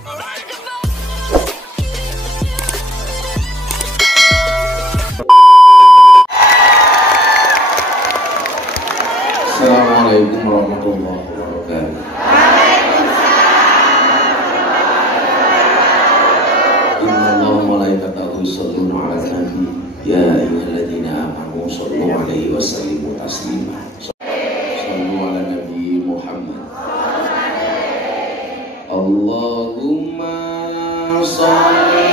Assalamualaikum warahmatullahi wabarakatuh. Innallaha malaikatahu yusholluna 'alan nabi ya ayyuhalladzina amanu shollu 'alaihi wa sallimu taslima. Shollu 'ala nabi Muhammad. Allahumma sholli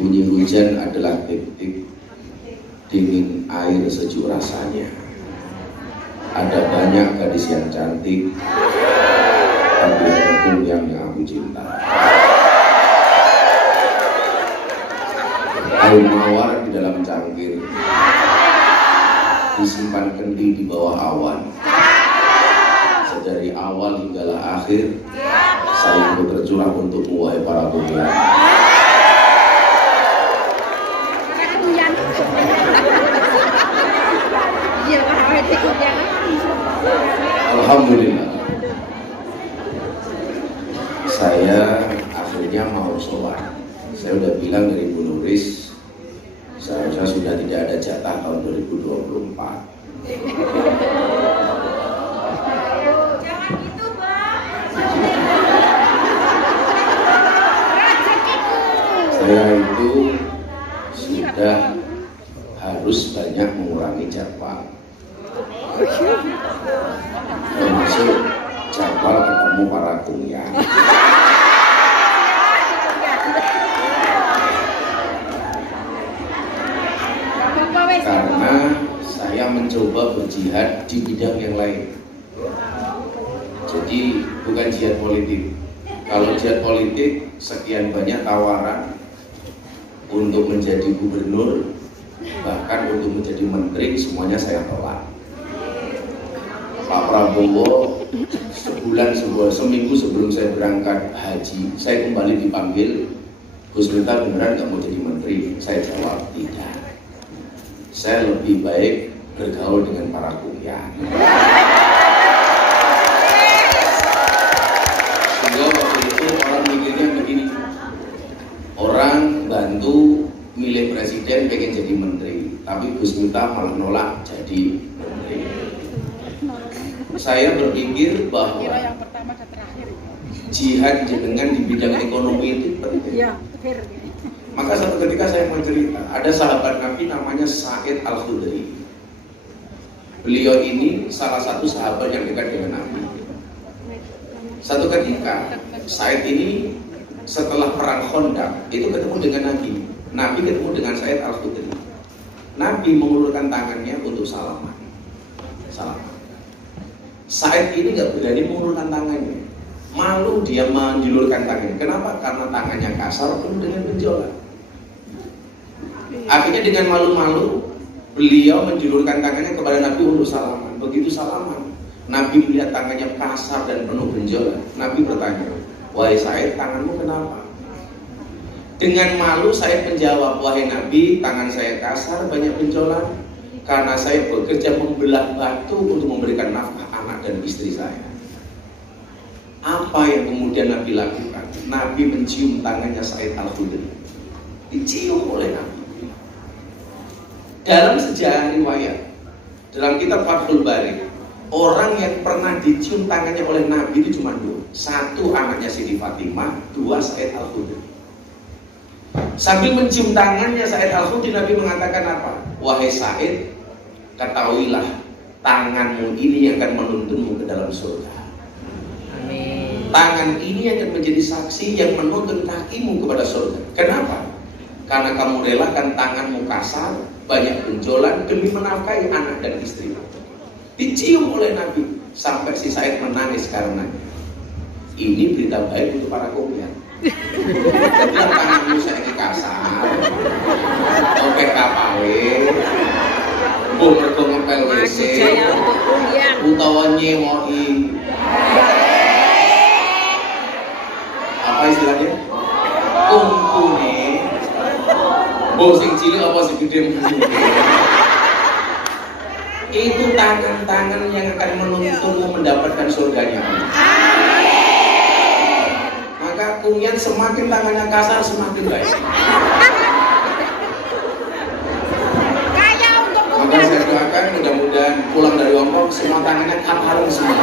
bunyi hujan adalah titik dingin air sejuk rasanya. Ada banyak gadis yang cantik, tapi ada pun yang aku cinta. Air mawar di dalam cangkir, disimpan kendi di bawah awan. Dari awal hinggalah akhir, saya ikut tercurah untukmu wahai para pemuda. Alhamdulillah, saya akhirnya mau sholat. Saya udah bilang dari Bu Nuris, seharusnya sudah tidak ada jatah tahun 2024. Saya itu sudah harus banyak mengurangi jadwal, termasuk jadwal ketemu para kuliah. Karena saya mencoba berjihad di bidang yang lain. Jadi bukan jihad politik. Kalau jihad politik, sekian banyak tawaran untuk menjadi gubernur, bahkan untuk menjadi menteri, semuanya saya tolak. Pak Prabowo seminggu sebelum saya berangkat haji, saya kembali dipanggil, Gus Miftah beneran nggak mau jadi menteri? Saya jawab tidak. Saya lebih baik bergaul dengan para kuliah. Sehingga waktu itu orang mikirnya begini, orang bantu milih presiden pengen jadi menteri, tapi Gus Miftah malah nolak jadi menteri. Saya berpikir bahwa jihad dengan di bidang ekonomi itu penting. Maka satu ketika saya mau cerita, ada sahabat Nabi namanya Sa'id Al-Khudri. Beliau ini salah satu sahabat yang dekat dengan Nabi. Satu ketika Sa'id ini setelah perang Khandaq itu ketemu dengan Nabi. Nabi ketemu dengan Said Al-Khudri. Nabi mengulurkan tangannya untuk salaman. Said ini nggak berani mengulurkan tangannya, malu dia menjulurkan tangannya. Kenapa? Karena tangannya kasar penuh dengan benjolan. Akhirnya dengan malu-malu beliau menjulurkan tangannya kepada Nabi untuk salaman. Begitu salaman, Nabi melihat tangannya kasar dan penuh benjolan. Nabi bertanya, "Wahai Said, tanganmu kenapa?" Dengan malu Said menjawab, "Wahai Nabi, tangan saya kasar, banyak benjolan karena saya bekerja membelah batu untuk memberikan nafkah anak dan istri saya." Apa yang kemudian Nabi lakukan? Nabi mencium tangannya Said Al-Khudri. Dicium oleh Nabi. Dalam sejarah riwayat, dalam kitab Fathul Bari, orang yang pernah dicium tangannya oleh Nabi itu cuma dua. Satu anaknya Siti Fatimah, dua Said Al-Khudri. Sambil mencium tangannya Said Al-Khudri, Nabi mengatakan apa? "Wahai Said, ketahuilah tanganmu ini yang akan menuntunmu ke dalam surga. Amin. Tangan ini akan menjadi saksi yang menuntun kakimu kepada surga. Kenapa? Karena kamu relakan tanganmu kasar, banyak benjolan demi menafkahi anak dan istri." Dicium oleh Nabi sampai si Said menangis karena ini berita baik untuk para komian. Bilang tanganmu saya kasar, oke kapale, mergo ngepel WC, utawa nyewoi, apa istilahnya? Kumpune, sing cilik apa sing gede itu tangan-tangan yang akan menuntunmu mendapatkan surganya. Maka kumian semakin tangannya kasar semakin baik. Maka saya doakan mudah-mudahan pulang dari Hongkong semua tangannya harum semua.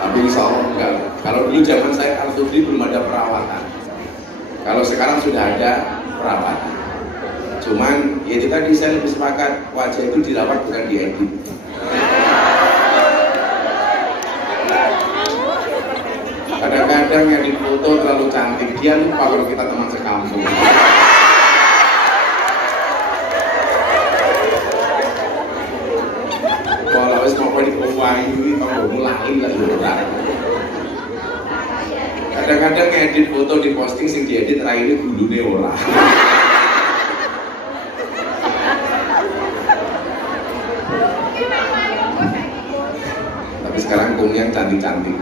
Tapi insya Allah enggak. Kalau dulu zaman saya Al-Khudri belum ada perawatan. Kalau sekarang sudah ada perawatan. Cuman ya itu tadi saya lebih sepakat wajah itu dirawat bukan diedit. Kadang-kadang yang difoto terlalu cantik, dia lupa kalau kita teman sekampung. Kalau harus mau dikuasain ini mau mulai lah juga. Kadang-kadang ngedit foto di posting sing diedit terakhir gulune ora. Tapi sekarang kumian cantik-cantik.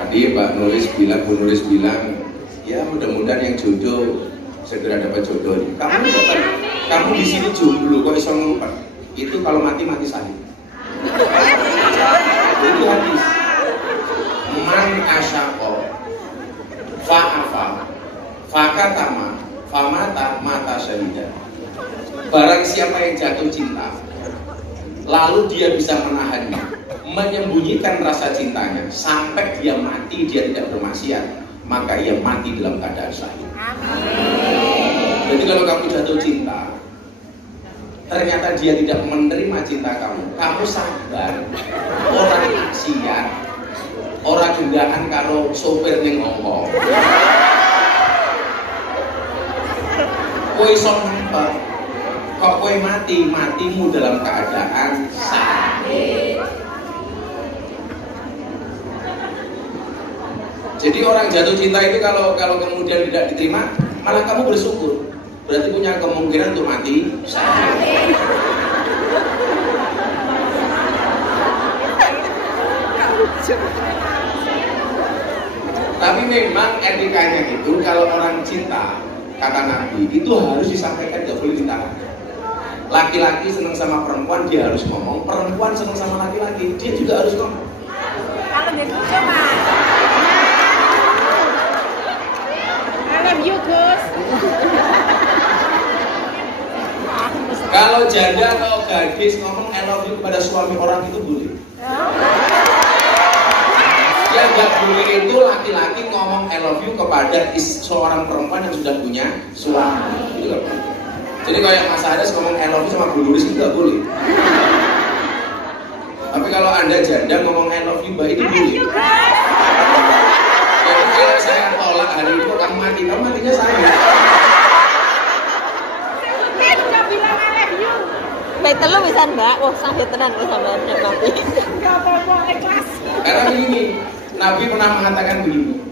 Tadi Mbak Nulis bilang, Bu Nulis bilang, ya mudah-mudahan yang jodoh segera dapat jodoh. Kamu di sini jomblo kok iso ngumpet? Itu kalau mati sahih. Itu hadis. Man asyaqo fa'afa fakatama famata mata syahida. Barang siapa yang jatuh cinta lalu dia bisa menahannya, menyembunyikan rasa cintanya sampai dia mati, dia tidak bermaksiat, maka ia mati dalam keadaan syahid. Jadi kalau kamu jatuh cinta ternyata dia tidak menerima cinta kamu sabar, orang maksiat, orang gendaan karo sopir ning ngomong. Kowe iso nempel, kok kowe matimu dalam keadaan sakit. Jadi orang jatuh cinta itu kalau kemudian tidak diterima, malah kamu bersyukur. Berarti punya kemungkinan untuk mati sakit. Tapi memang etikanya itu kalau orang cinta, kata Nabi, itu harus disampaikan, tidak boleh ditahan. Laki-laki senang sama perempuan, dia harus ngomong. Perempuan senang sama laki-laki, dia juga harus ngomong. Kalau gitu coba. I love you, Gus. Kalau janda atau gadis ngomong I love you kepada suami orang itu boleh. Yang nggak boleh itu laki-laki ngomong I love you kepada seorang perempuan yang sudah punya suami. Itu Jadi kayak Mas Aris ngomong I love you sama Bu Luris itu nggak boleh. Tapi kalau Anda janda ngomong I love you Mbak itu boleh. Jadi kalau saya tolak hari itu kamu mati, kamu matinya saya. Dia bilang I love you. Baik telu bisa Mbak, wah sampai tenan kok sampai mati. Enggak apa-apa, ikhlas. Karena begini, Nabi pernah mengatakan begini.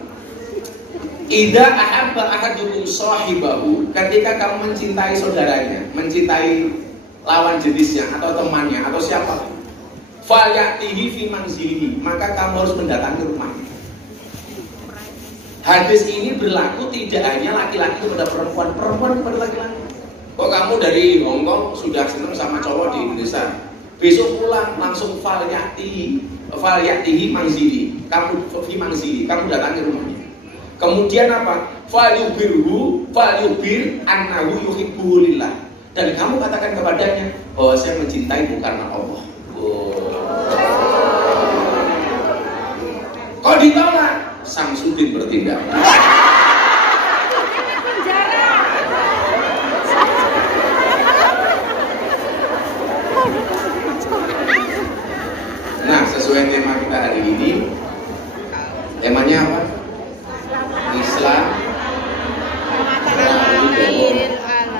Idza ahabba ahadukum sahibahu, ketika kamu mencintai saudaranya, mencintai lawan jenisnya atau temannya atau siapa, falyatihi fi manzilihi, maka kamu harus mendatangi rumahnya. Hadis ini berlaku tidak hanya laki-laki kepada perempuan, perempuan kepada laki-laki. Kok kamu dari Hongkong sudah senang sama cowok di Indonesia, besok pulang langsung falyatihi manzili, kamu fi manzili, kamu datangi rumahnya. Kemudian apa? Falyubir annahu yuhibbuhu lillah. Dan kamu katakan kepadanya bahwa saya mencintai karena Allah. Kok ditolak? Samsudin bertindak. Nah, sesuai tema kita hari ini, temanya apa? Islam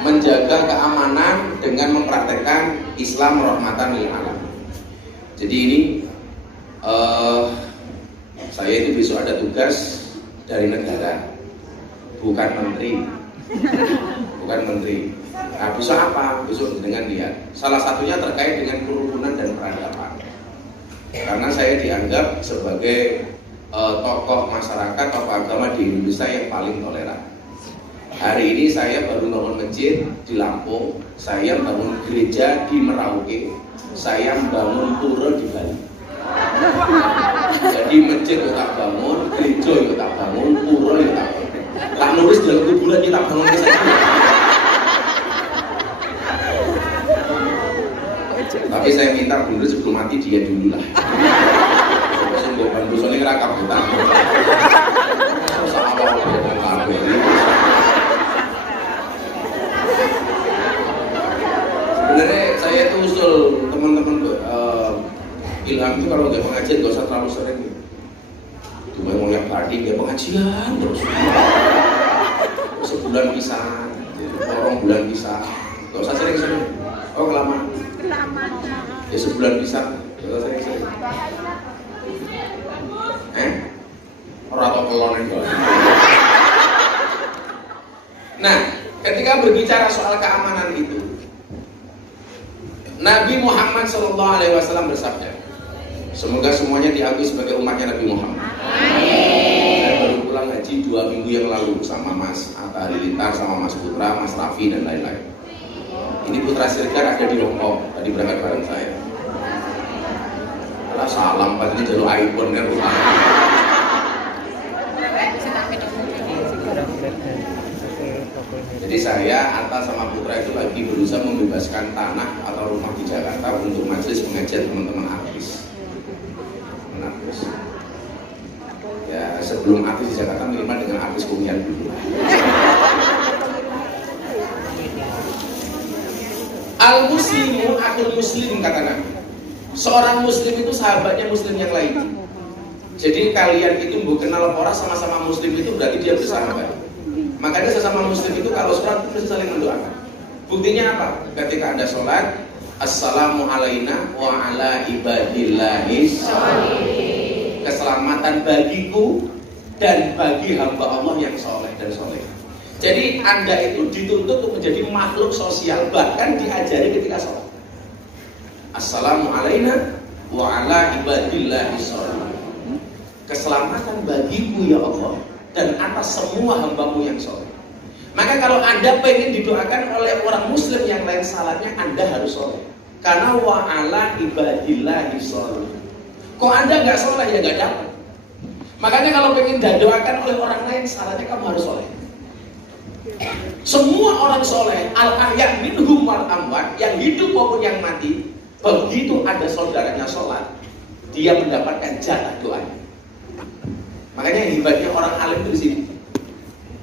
menjaga keamanan dengan mempraktekkan Islam rahmatan lil alamin. Jadi ini saya itu besok ada tugas dari negara, bukan menteri, bukan menteri. Nah, besok apa? Besok dengan lihat. Salah satunya terkait dengan kerukunan dan peradaban. Karena saya dianggap sebagai tokoh masyarakat, tokoh agama di Indonesia yang paling toleran. Hari ini saya baru bangun masjid di Lampung, saya bangun gereja di Merauke, saya bangun pura di Bali. Jadi masjid yo tak bangun, gereja yo tak bangun, pura yo tak bangun. Tak nulis dalam kuburan yo tak bangun kesana. Tapi saya minta dulu sebelum mati dia dulu lah. Bukan busone ora kabutan. Sebenarnya saya tuh usul teman-teman Ilham itu kalau nggak pengajian nggak usah terlalu sering. Cuma mau lihat party dia pengajian terus. Sebulan bisa, orang bulan bisa. Nggak usah sering-sering. Oh kelamaan. Ya sebulan bisa. Nggak usah sering-sering. Orang atau kelon itu. Nah, ketika berbicara soal keamanan itu, Nabi Muhammad SAW bersabda, semoga semuanya diakui sebagai umatnya Nabi Muhammad. Saya baru pulang haji 2 minggu yang lalu sama Mas Atta Halilintar, sama Mas Putra, Mas Raffi dan lain-lain. Ini Putra Siregar ada di Hongkong, tadi berangkat bareng saya. Alah salam, pasti jalur iPhone kan rumah. Jadi saya, Atta sama Putra itu lagi berusaha membebaskan tanah atau rumah di Jakarta untuk majelis pengajian teman-teman artis. Ya sebelum artis di Jakarta minimal dengan artis kuliah dulu. Al-muslimu akhul muslim kata Nabi. Seorang muslim itu sahabatnya muslim yang lain. Jadi kalian itu kenal orang sama-sama muslim itu berarti dia bersahabat. Makanya sesama muslim itu kalau sholat itu saling mendoakan. Buktinya apa? Ketika Anda sholat, assalamu alaina wa ala ibadillahis sholihin. Keselamatan bagiku dan bagi hamba Allah yang soleh dan soleh. Jadi Anda itu dituntut untuk menjadi makhluk sosial, bahkan diajari ketika sholat. Assalamu alaina wa ala ibadillahis sholihin. Keselamatan bagiku ya Allah dan atas semua hambamu yang soleh. Maka kalau Anda pengen didoakan oleh orang muslim yang lain salahnya, Anda harus soleh. Karena wa'ala ibadillahi soleh. Kok Anda nggak soleh ya nggak dapat. Makanya kalau pengen didoakan oleh orang lain salahnya, kamu harus soleh. Semua orang soleh, al-ahya minhum wal amwat, yang hidup maupun yang mati, begitu ada saudaranya sholat, dia mendapatkan jatah doanya. Makanya hebatnya orang alim itu di sini.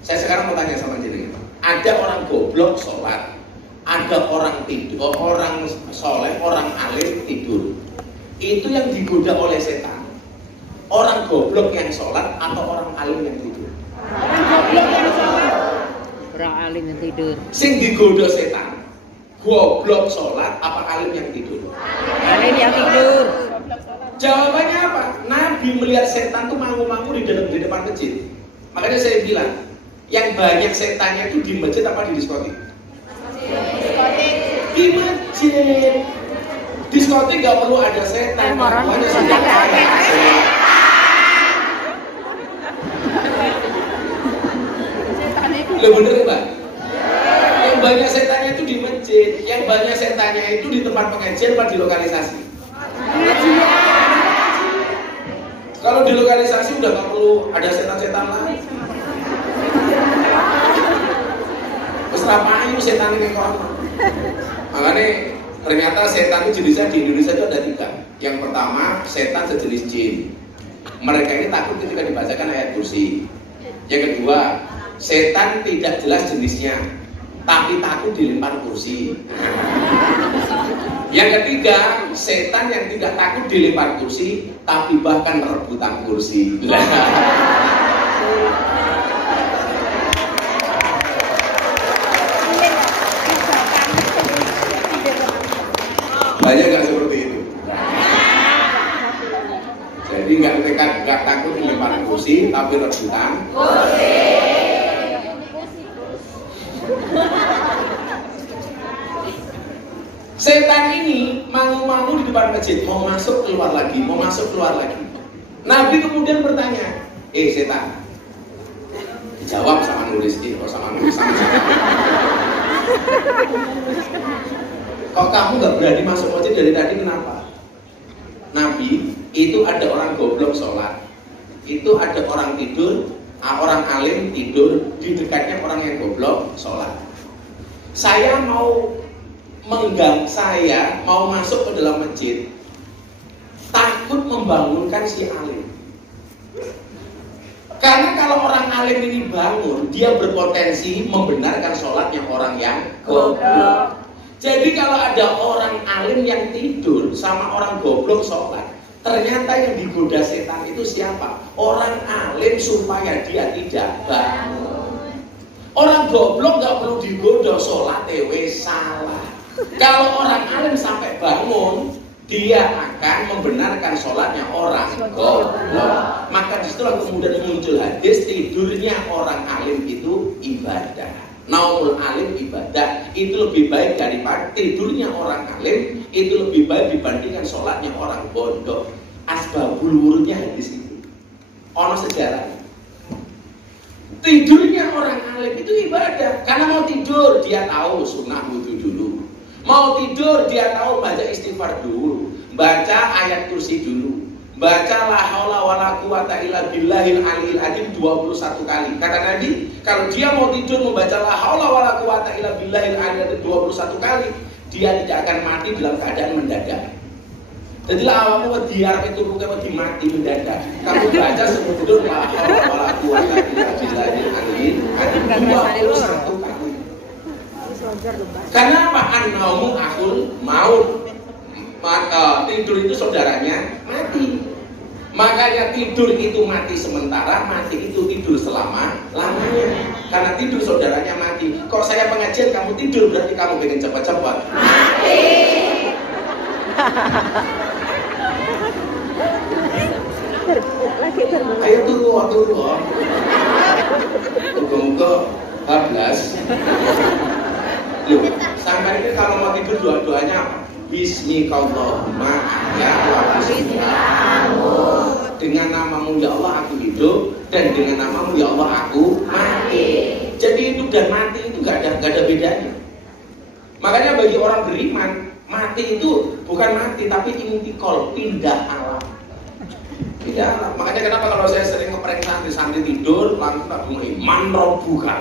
Saya sekarang mau tanya sama jenengan. Ada orang goblok sholat, ada orang tidur, orang soleh, orang alim tidur. Itu yang digoda oleh setan. Orang goblok yang sholat atau orang alim yang tidur? Orang goblok yang sholat. Orang alim yang tidur. Sing digoda setan. Goblok sholat apa alim yang tidur? Alim yang tidur. Jawabannya apa? Nabi melihat setan tuh mangu-mangu di depan masjid. Makanya saya bilang, yang banyak setannya itu di masjid apa di diskotik? Di masjid. Diskotik gak perlu ada setan. Makanya sudah kayak Loh bener Mbak? Yang banyak setannya itu di masjid. Yang banyak setannya itu di tempat pengajian apa di lokalisasi? Kalau di lokalisasi udah gak perlu ada setan-setan lagi. Terus rapayu setan ini kono. Makanya ternyata setan itu jenisnya di Indonesia itu ada 3. Yang pertama, setan sejenis jin. Mereka ini takut ketika dibacakan ayat kursi. Yang kedua, setan tidak jelas jenisnya, tapi takut dilempar kursi. Yang ketiga, setan yang tidak takut dilempar kursi, tapi bahkan rebutan kursi. Banyak nggak seperti itu? Jadi nggak takut dilempar kursi, tapi rebutan kursi. Setan ini mangu-mangu di depan masjid, mau masuk keluar lagi, mau masuk keluar lagi. Nabi kemudian bertanya, setan, dijawab sama nulis sama nulis sama. Kok kamu nggak berani masuk masjid dari tadi, kenapa? Nabi, itu ada orang goblok sholat, itu ada orang tidur, orang alim tidur, di dekatnya orang yang goblok sholat. Saya mau masuk ke dalam masjid, takut membangunkan si alim. Karena kalau orang alim ini bangun, dia berpotensi membenarkan sholatnya orang yang goblok. Jadi kalau ada orang alim yang tidur sama orang goblok sholat, ternyata yang digoda setan itu siapa? Orang alim supaya dia tidak bangun. Orang goblok gak perlu digoda, sholat salah. Kalau orang alim sampai bangun, dia akan membenarkan sholatnya orang goblok. Maka disitulah kemudian muncul hadis, tidurnya orang alim itu ibadah. Naumul alim ibadah, itu lebih baik daripada tidurnya orang alim, itu lebih baik dibandingkan sholatnya orang bodoh. Asbabul wurudnya hadis itu ono sejarah. Tidurnya orang alim itu ibadah, karena mau tidur dia tahu sunnah wudu dulu, mau tidur dia tahu baca istighfar dulu, baca ayat kursi dulu, baca la haula wala quwata illa billahil aliyil azim 21 kali. Kata Nabi, kalau dia mau tidur membaca la haula wala quwata illa billahil aliyil azim 21 kali, dia tidak akan mati dalam keadaan mendadak. Jadilah awakmu diar itu bukan mati mendadak. Kamu baca sebelum tidur la haula wala quwata illa billahil aliyil azim 21 kali. Karena apa? An-naumu akhul maut. Maka tidur itu saudaranya mati. Makanya tidur itu mati sementara, mati itu tidur selama-lamanya. Karena tidur saudaranya mati. Kok saya pengajian kamu tidur, berarti kamu pengen cepat-cepat mati. Ayo turu. Muga-muga 14. Loh, sampai ini kalau mau tidur doa-doanya apa? Bismikallahumma ya Allah, dengan namamu ya Allah aku hidup, dan dengan namamu ya Allah aku mati. Jadi hidup dan mati itu gak ada bedanya. Makanya bagi orang beriman, mati itu bukan mati tapi intikal, pindah alam. Pindah alam. Makanya kenapa kalau saya sering ngeprank santri tidur, langsung tak bunga iman robuka.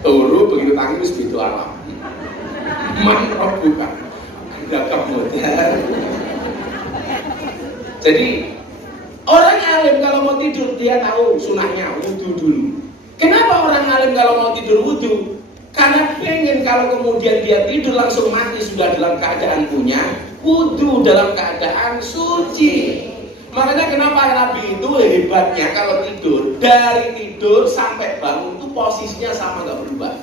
Turu begitu tangi wis beda alam. Man robuka. Gagap modern. Jadi orang alim kalau mau tidur dia tahu sunahnya wudu dulu. Kenapa orang alim kalau mau tidur wudhu? Karena pengen kalau kemudian dia tidur langsung mati sudah dalam keadaan punya wudhu, dalam keadaan suci. Makanya kenapa Nabi itu hebatnya kalau tidur, dari tidur sampai bangun itu posisinya sama, nggak berubah.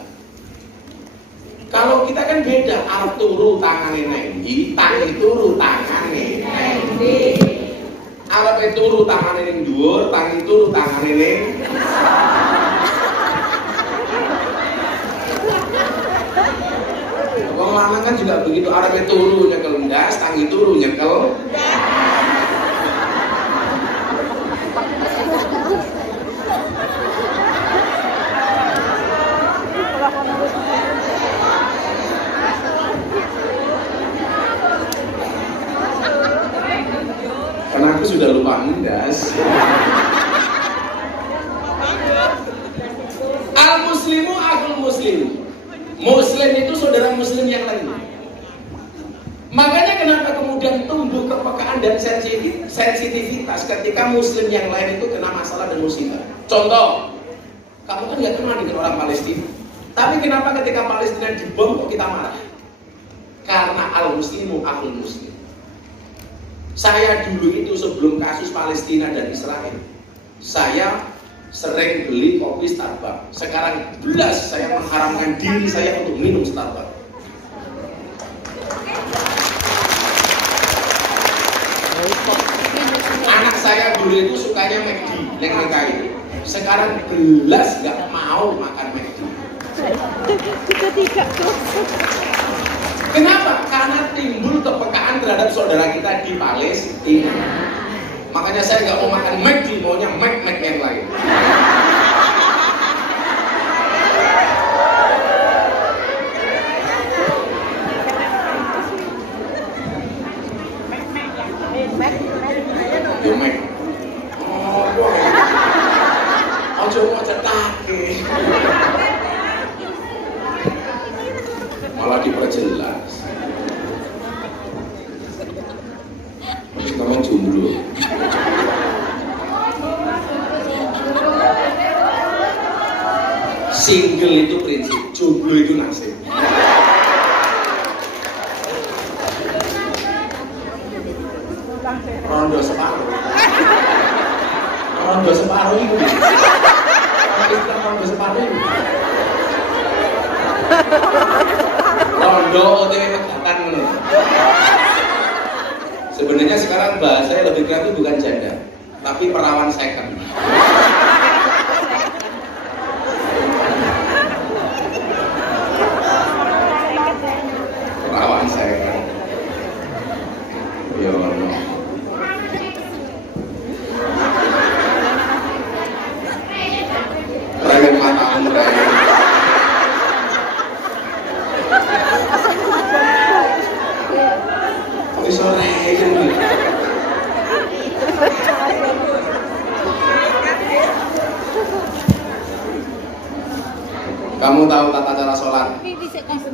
Kalau kita kan beda, arep turu tangane nengdi, tangi turu tangane nengdi. Arep turu tangane ning dhuwur, tangi turu tangane ning. Wong lanang kan juga begitu, arep turu nyekel ndas, tangi turu nyekel. Karena aku sudah lupa ndas. Al-muslimu akul muslim. Muslim itu saudara muslim yang lain. Makanya kenapa kemudian tumbuh kepekaan dan sensitivitas ketika muslim yang lain itu kena masalah dan musibah. Contoh, kamu kan nggak kenal dengan orang Palestina, tapi kenapa ketika Palestina dibom kok kita marah? Karena al-muslimu akul muslim. Saya dulu itu sebelum kasus Palestina dan Israel, saya sering beli kopi Starbucks. Sekarang jelas saya mengharamkan diri saya untuk minum Starbucks. Anak saya dulu itu sukanya McD, yang nikahi. Sekarang jelas nggak mau makan McD. Kenapa? Karena timbul kepekaan terhadap saudara kita di Palestina. Makanya saya nggak mau makan McD, maunya Mac yang lain. Yo Mac. Oh, ojo mau cetake. Malah diperjelas. Terus ngomong jomblo. Single itu prinsip, jomblo itu nasib. Rondo separuh. Rondo separuh itu. Rondo separuh itu. Rondo OTW pegatan. Sebenarnya sekarang bahasanya lebih kreatif bukan janda, tapi perawan second. Perawan second. Ya Allah. Rayang matamu rayang. Kok iso rayang? Kamu tahu tata cara sholat?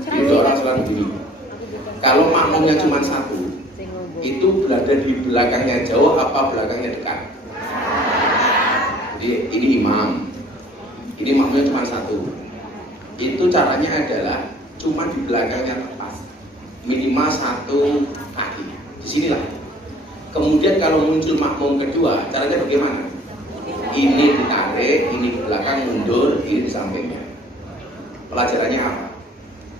Itu orang sholat begini. Kalau makmumnya cuma satu, itu berada di belakangnya jauh apa belakangnya dekat? Jadi ini imam, ini makmumnya cuma satu. Itu caranya adalah cuma di belakangnya tepat, minimal satu kaki. Disinilah. Kemudian kalau muncul makmum kedua, caranya bagaimana? Ini ditarik, ini di belakang mundur, ini di sampingnya. Pelajarannya apa?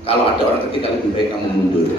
Kalau ada orang ketiga lebih baik kamu mundur.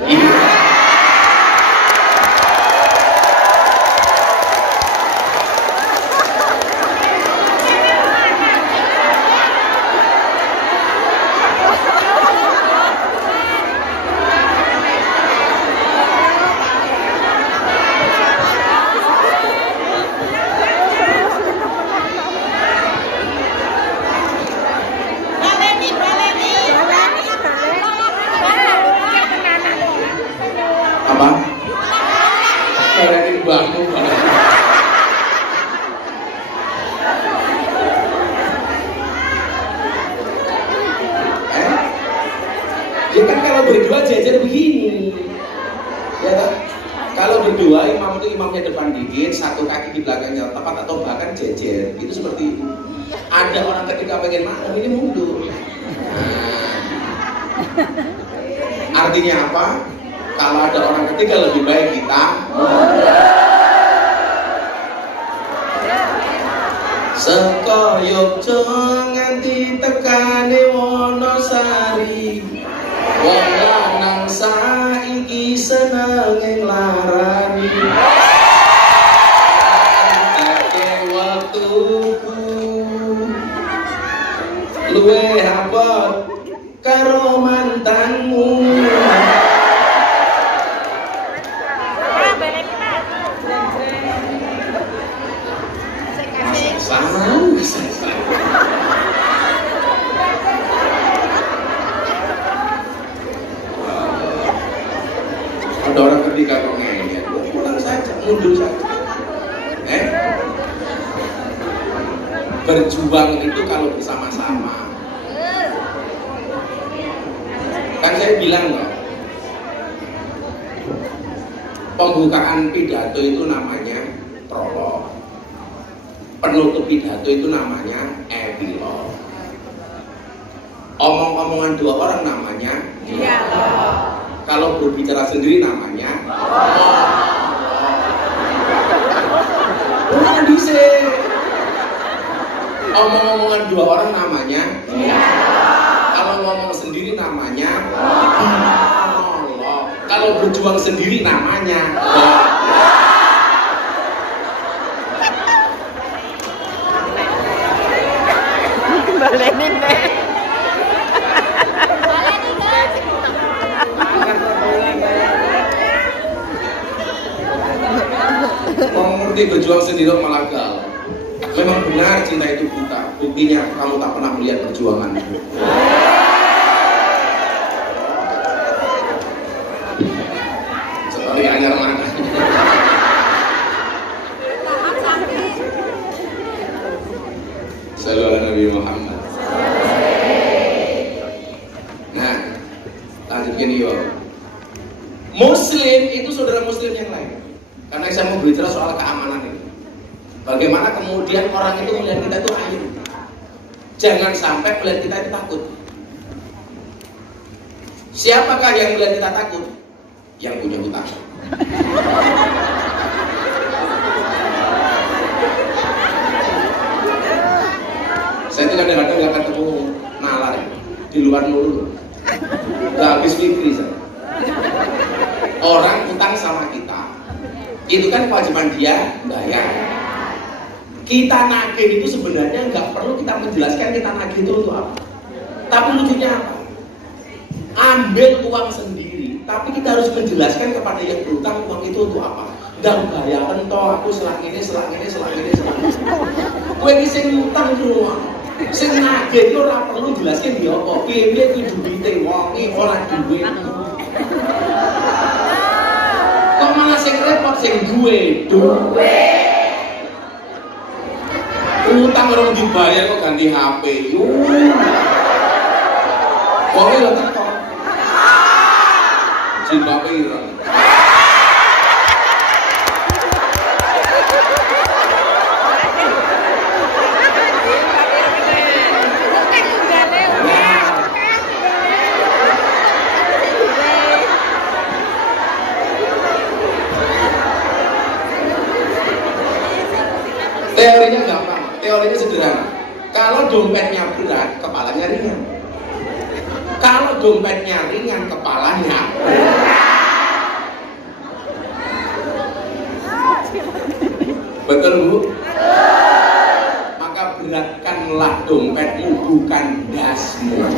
Ya kan kalau berdua jajan begini, ya kan? Kalau kedua, imam itu imamnya depan dikit, satu kaki di belakangnya tepat atau bahkan jejer. Itu seperti itu. Ada orang ketika pengen makmum ini mundur. Artinya apa? Kalau ada orang ketiga lebih baik kita saka Yogya nganti tekane Wonosari. Wong lanang saiki seneng larani. Ake waktuku luwe abot karo mantanmu. Ada orang ketika kok ngeyel, pulang saja, mundur saja. Berjuang itu kalau bersama-sama. Kan saya bilang loh, pembukaan pidato itu namanya prolog, penutup pidato itu namanya epilog, omong-omongan dua orang namanya dialog. Kalau berbicara sendiri namanya bukan bisa. Omong-omongan dua orang namanya kalau ngomong sendiri namanya monolog. Kalau berjuang sendiri namanya balenin deh. Mengerti berjuang sendiri malah gagal. Memang benar cinta itu buta. Buktinya kamu tak pernah melihat perjuangan. Sekali anyar mana? Sallallahu Nabi Muhammad. Nah, lanjut gini yo. Muslim itu saudara muslim yang lain. Karena saya mau berbicara soal keamanan ini. Bagaimana kemudian orang itu melihat kita itu ayu. Jangan sampai melihat kita itu takut. Siapakah yang melihat kita takut? Yang punya hutang. Saya tuh kadang-kadang gak ketemu nalar di luar mulu. Gak habis pikir saya. Orang hutang sama kita, itu kan kewajiban dia bayar. Kita nagih itu sebenarnya nggak perlu kita menjelaskan kita nagih itu untuk apa. Tapi lucunya apa? Ambil uang sendiri, tapi kita harus menjelaskan kepada yang berutang uang itu untuk apa. Dan bayaran toh aku selang ini. Kowe iki sing utang semua. Sing nagih itu ora perlu jelaskan dia apa. Piye kuwi duwite wonge ora duwe. Kok malah sing repot sing duwe. Utang orang dibayar kok ganti HP. Wonge lho teko. Jilbabe ireng. Teorinya gampang, teorinya sederhana. Kalau dompetnya berat, kepalanya ringan. Kalau dompetnya ringan, kepalanya betul Bu? Maka beratkanlah dompetmu, bukan dasmu.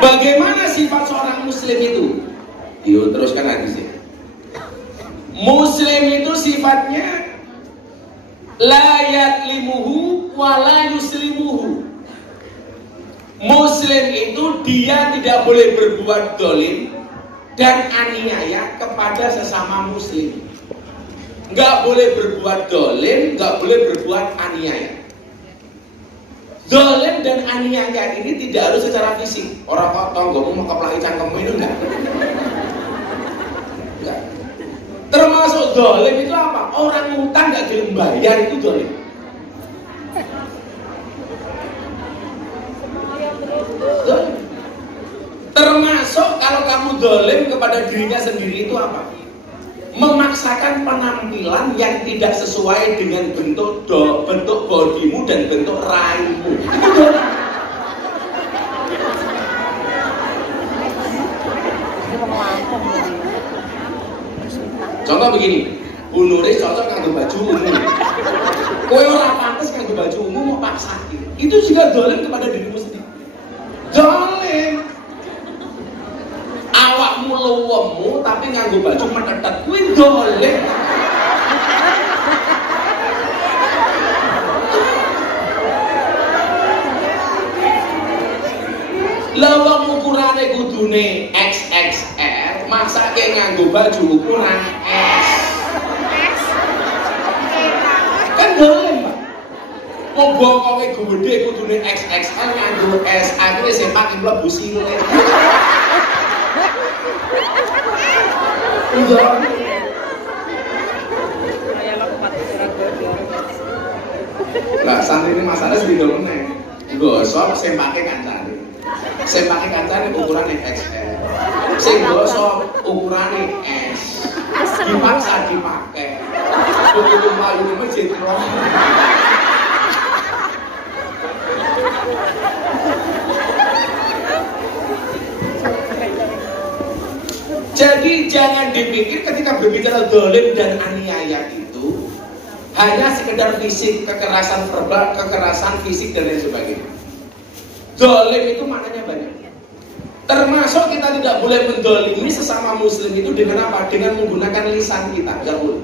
Bagaimana sifat seorang muslim itu? Yuk teruskan hadisnya. Muslim itu sifatnya la yatlimuhu wa la yuslimuhu. Muslim itu dia tidak boleh berbuat dolim dan aniaya kepada sesama muslim. Nggak boleh berbuat dolim, nggak boleh berbuat aniaya. Dolim dan aniaya ini tidak harus secara fisik. Orang kok tonggomu mau keplahi cangkemmu itu enggak. Termasuk dolim itu apa? Orang utang nggak gelem bayar itu dolim. Dolim. Termasuk kalau kamu dolim kepada dirinya sendiri itu apa? Memaksakan penampilan yang tidak sesuai dengan bentuk bodimu dan bentuk rahimmu. Itu dolim. Contoh begini, Bu Nuris cocok nganggo baju ungu. Kowe ora pantes nganggo baju ungu mau paksake. Itu juga dolim kepada dirimu sendiri. Dolim. Awakmu luwemu tapi nganggo baju metetet kuwi dolim. Lah wong ukurane kudune XXL, maksake nganggo baju ukuran S. Kan dolim, Pak. Wong bokonge gede kudune XXL nganggo S, akhire sempak mlebu sile. Lah santri ini masalah sedih meneh. Gosok sempake kancane. Sempake kancane ukurane XL. Sing gosok ukurane S. Dipaksa dipakai. Begitu malu di masjid loh. Jadi jangan dipikir ketika berbicara dolim dan aniaya itu hanya sekedar fisik, kekerasan verbal, kekerasan fisik dan lain sebagainya. Dolim itu maknanya banyak. Termasuk kita tidak boleh mendolimi sesama muslim itu dengan apa? Dengan menggunakan lisan kita, tidak boleh.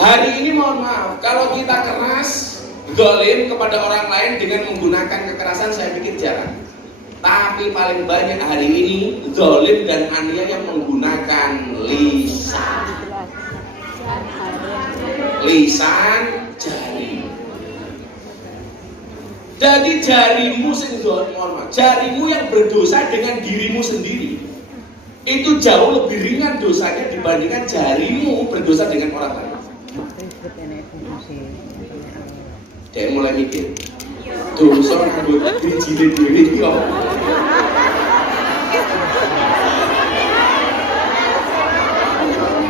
Hari ini mohon maaf, kalau kita keras dolim kepada orang lain dengan menggunakan kekerasan, saya pikir jarang. Tapi paling banyak hari ini dolim dan aniaya yang menggunakan lisan. Lisan, jari. Jadi jarimu jarimu yang berdosa dengan dirimu sendiri itu jauh lebih ringan dosanya dibandingkan jarimu berdosa dengan orang lain. Dia mulai mikir, dosa nganggo dijilid diri yo.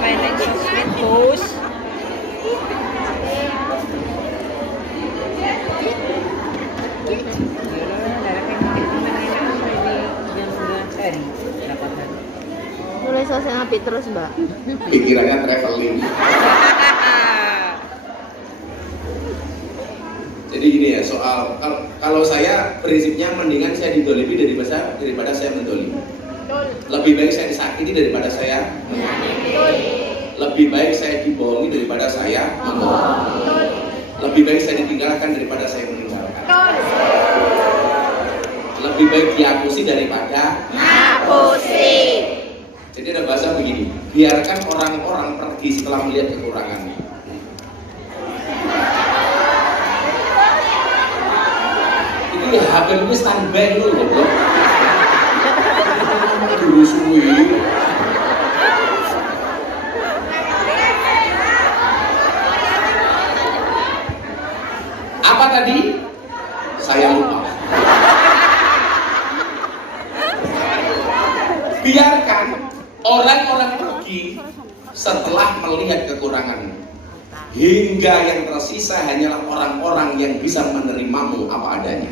Main sosmed bos. Mulai sosial ngapi terus mbak. Pikirannya traveling. Jadi gini ya, soal kalau saya prinsipnya mendingan saya didolimi daripada saya mendolimi. Lebih baik saya disakiti daripada saya menyakiti. Lebih baik saya dibohongi daripada saya membohongi. Lebih baik saya ditinggalkan daripada saya meninggalkan. Lebih baik diakusi daripada ngakusi. Jadi ada bahasa begini, biarkan orang-orang pergi setelah melihat kekurangannya. Ini HP ini standby dulu loh. Dulu suwi. Apa tadi? Saya lupa. Biarkan orang-orang pergi setelah melihat kekuranganmu. Hingga yang tersisa hanyalah orang-orang yang bisa menerimamu apa adanya.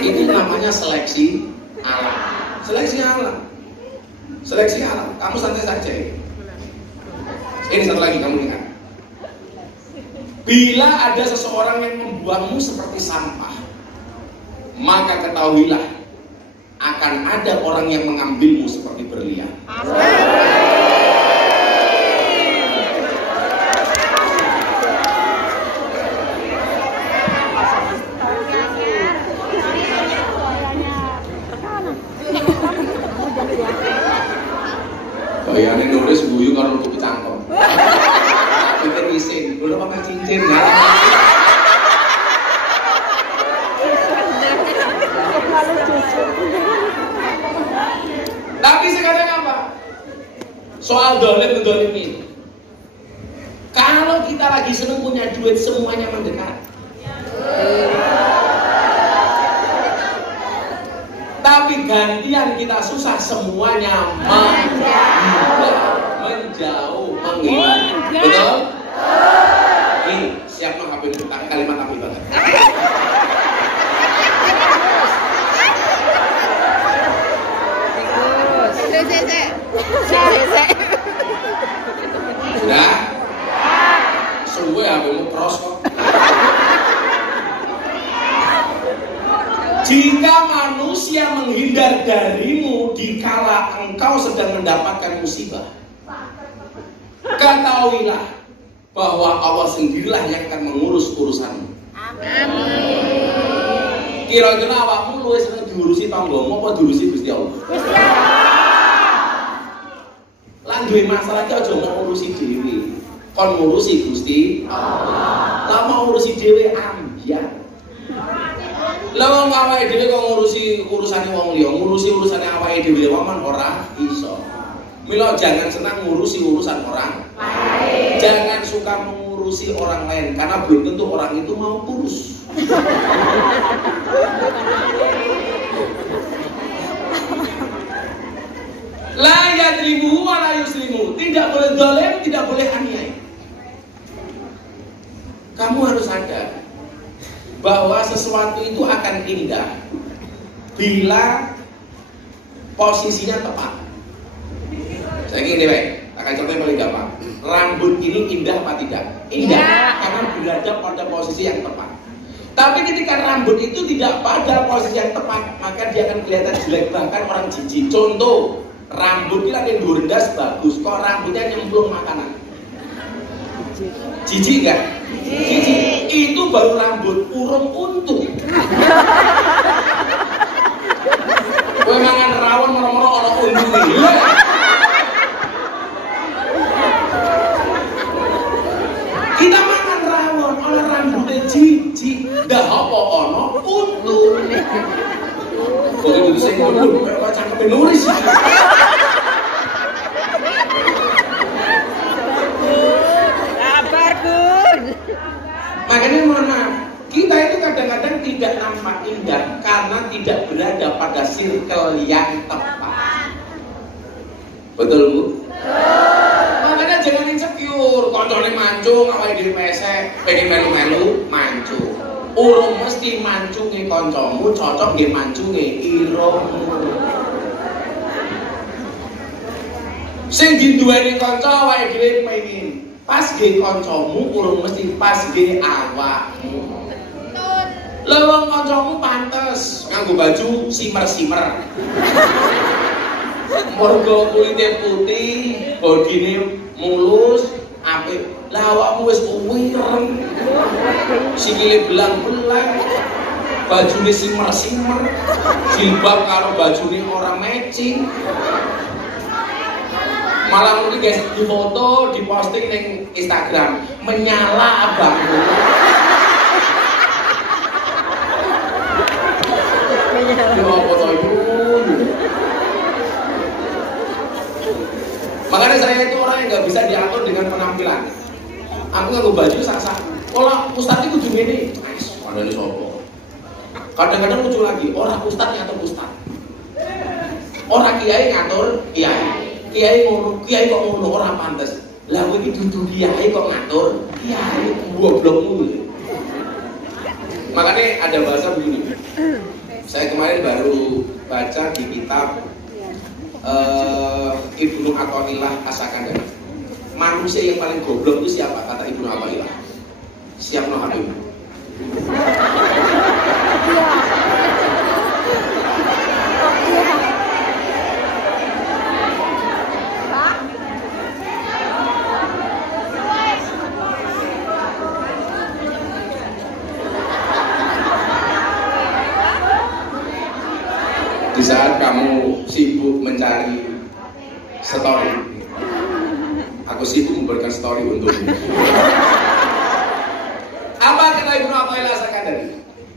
Itu namanya seleksi alam. Seleksi alam. Seleksi alam. Kamu santai saja. Ini satu lagi kamu ingat. Bila ada seseorang yang membuangmu seperti sampah, maka ketahuilah akan ada orang yang mengambilmu seperti berlian. Bayangin nulis guyu kalau tuku cangkem. pakai cincin. Tapi sekarang apa? Soal dolim mendolimi. Kalau kita lagi seneng punya duit, semuanya mendekat. Tapi gantian kita susah, semuanya menjauh, menghilang. Betul? Ini siap no HP tentang kalimat api banget. Sudah? Suwe HPmu pros kok. Jika manusia menghindar darimu dikala engkau sedang mendapatkan musibah, ketahuilah bahwa Allah sendirilah yang akan mengurus urusanmu. Amin. Kira-kira awakmu luwih seneng diurusi tanggamu apa diurusi Gusti Allah? Gusti Allah. Lan duwe masalah ki aja mau ngurusi dhewe. Kon ngurusi Gusti Allah. Lah mau ngurusi dhewe ambyar. Lah wong awake dhewe kok ngurusi urusane wong liya, ngurusi urusane awake dhewe waman ora iso. Mila jangan senang ngurusi urusan orang lain. Jangan suka mengurusi orang lain karena belum tentu orang itu mau urus. La yadlimu wa la yuslimu. Tidak boleh zalim, tidak boleh aniaya. Kamu harus sadar bahwa sesuatu itu akan indah bila posisinya tepat. Saya ingin deh, akan contoh yang paling gampang. Rambut ini indah apa tidak? Indah, karena berada pada posisi yang tepat. Tapi ketika rambut itu tidak pada posisi yang tepat, maka dia akan kelihatan jelek, bahkan orang jijik. Contoh, rambut ini lagi rendas bagus, kok rambutnya nyemplung makanan. Jijik enggak? Jijik. Itu baru rambut, urung untung. Kowe mangan rawon moro-moro ana untunge. Kita makan rawon ana rambutnya jijik, dah apa ana untung. Kok itu sing ngono kok cangkepe nulis. Makanya mohon maaf, kita itu kadang-kadang tidak nampak indah karena tidak berada pada circle yang tepat. Betul Bu? Makanya jangan insecure, koncone mancung, awake dhewe pesek, pengen melu-melu mancung. Urung mesti mancunge kancamu cocok nggih mancunge irungmu. Sing diduweni kanca awake dhewe pengen pas ge kancamu urung mesti pas ge awakmu. Lha wong kancamu pantes nganggo baju simer-simer. Mergo kulite putih, bodine mulus, apik. Lah awakmu wis uwireng. Sikile belang-belang. Bajune simer-simer. Jilbab karo bajune ora matching. Malah mungkin guys di foto, di posting di Instagram menyala abangku. Coba foto itu. Makanya saya itu orang yang nggak bisa diatur dengan penampilan. Aku nggak baju sak-sak. Kalau ustadz itu kudu ini, mana ini sopo. Kadang-kadang lucu lagi, orang ustadz ngatur ustadz. Orang kiai ngatur kiai. Kiai ngono, kiai kok ngono ora pantes. Lah kowe iki dudu kiai kok ngatur, kiai goblokmu. Makanya ada bahasa begini. Saya kemarin baru baca di kitab Ibnu Athaillah As-Sakandari. Manusia yang paling goblok itu siapa? Kata Ibnu Athaillah. Siap no Habib. Di saat kamu sibuk mencari story, aku sibuk memberikan story untukmu.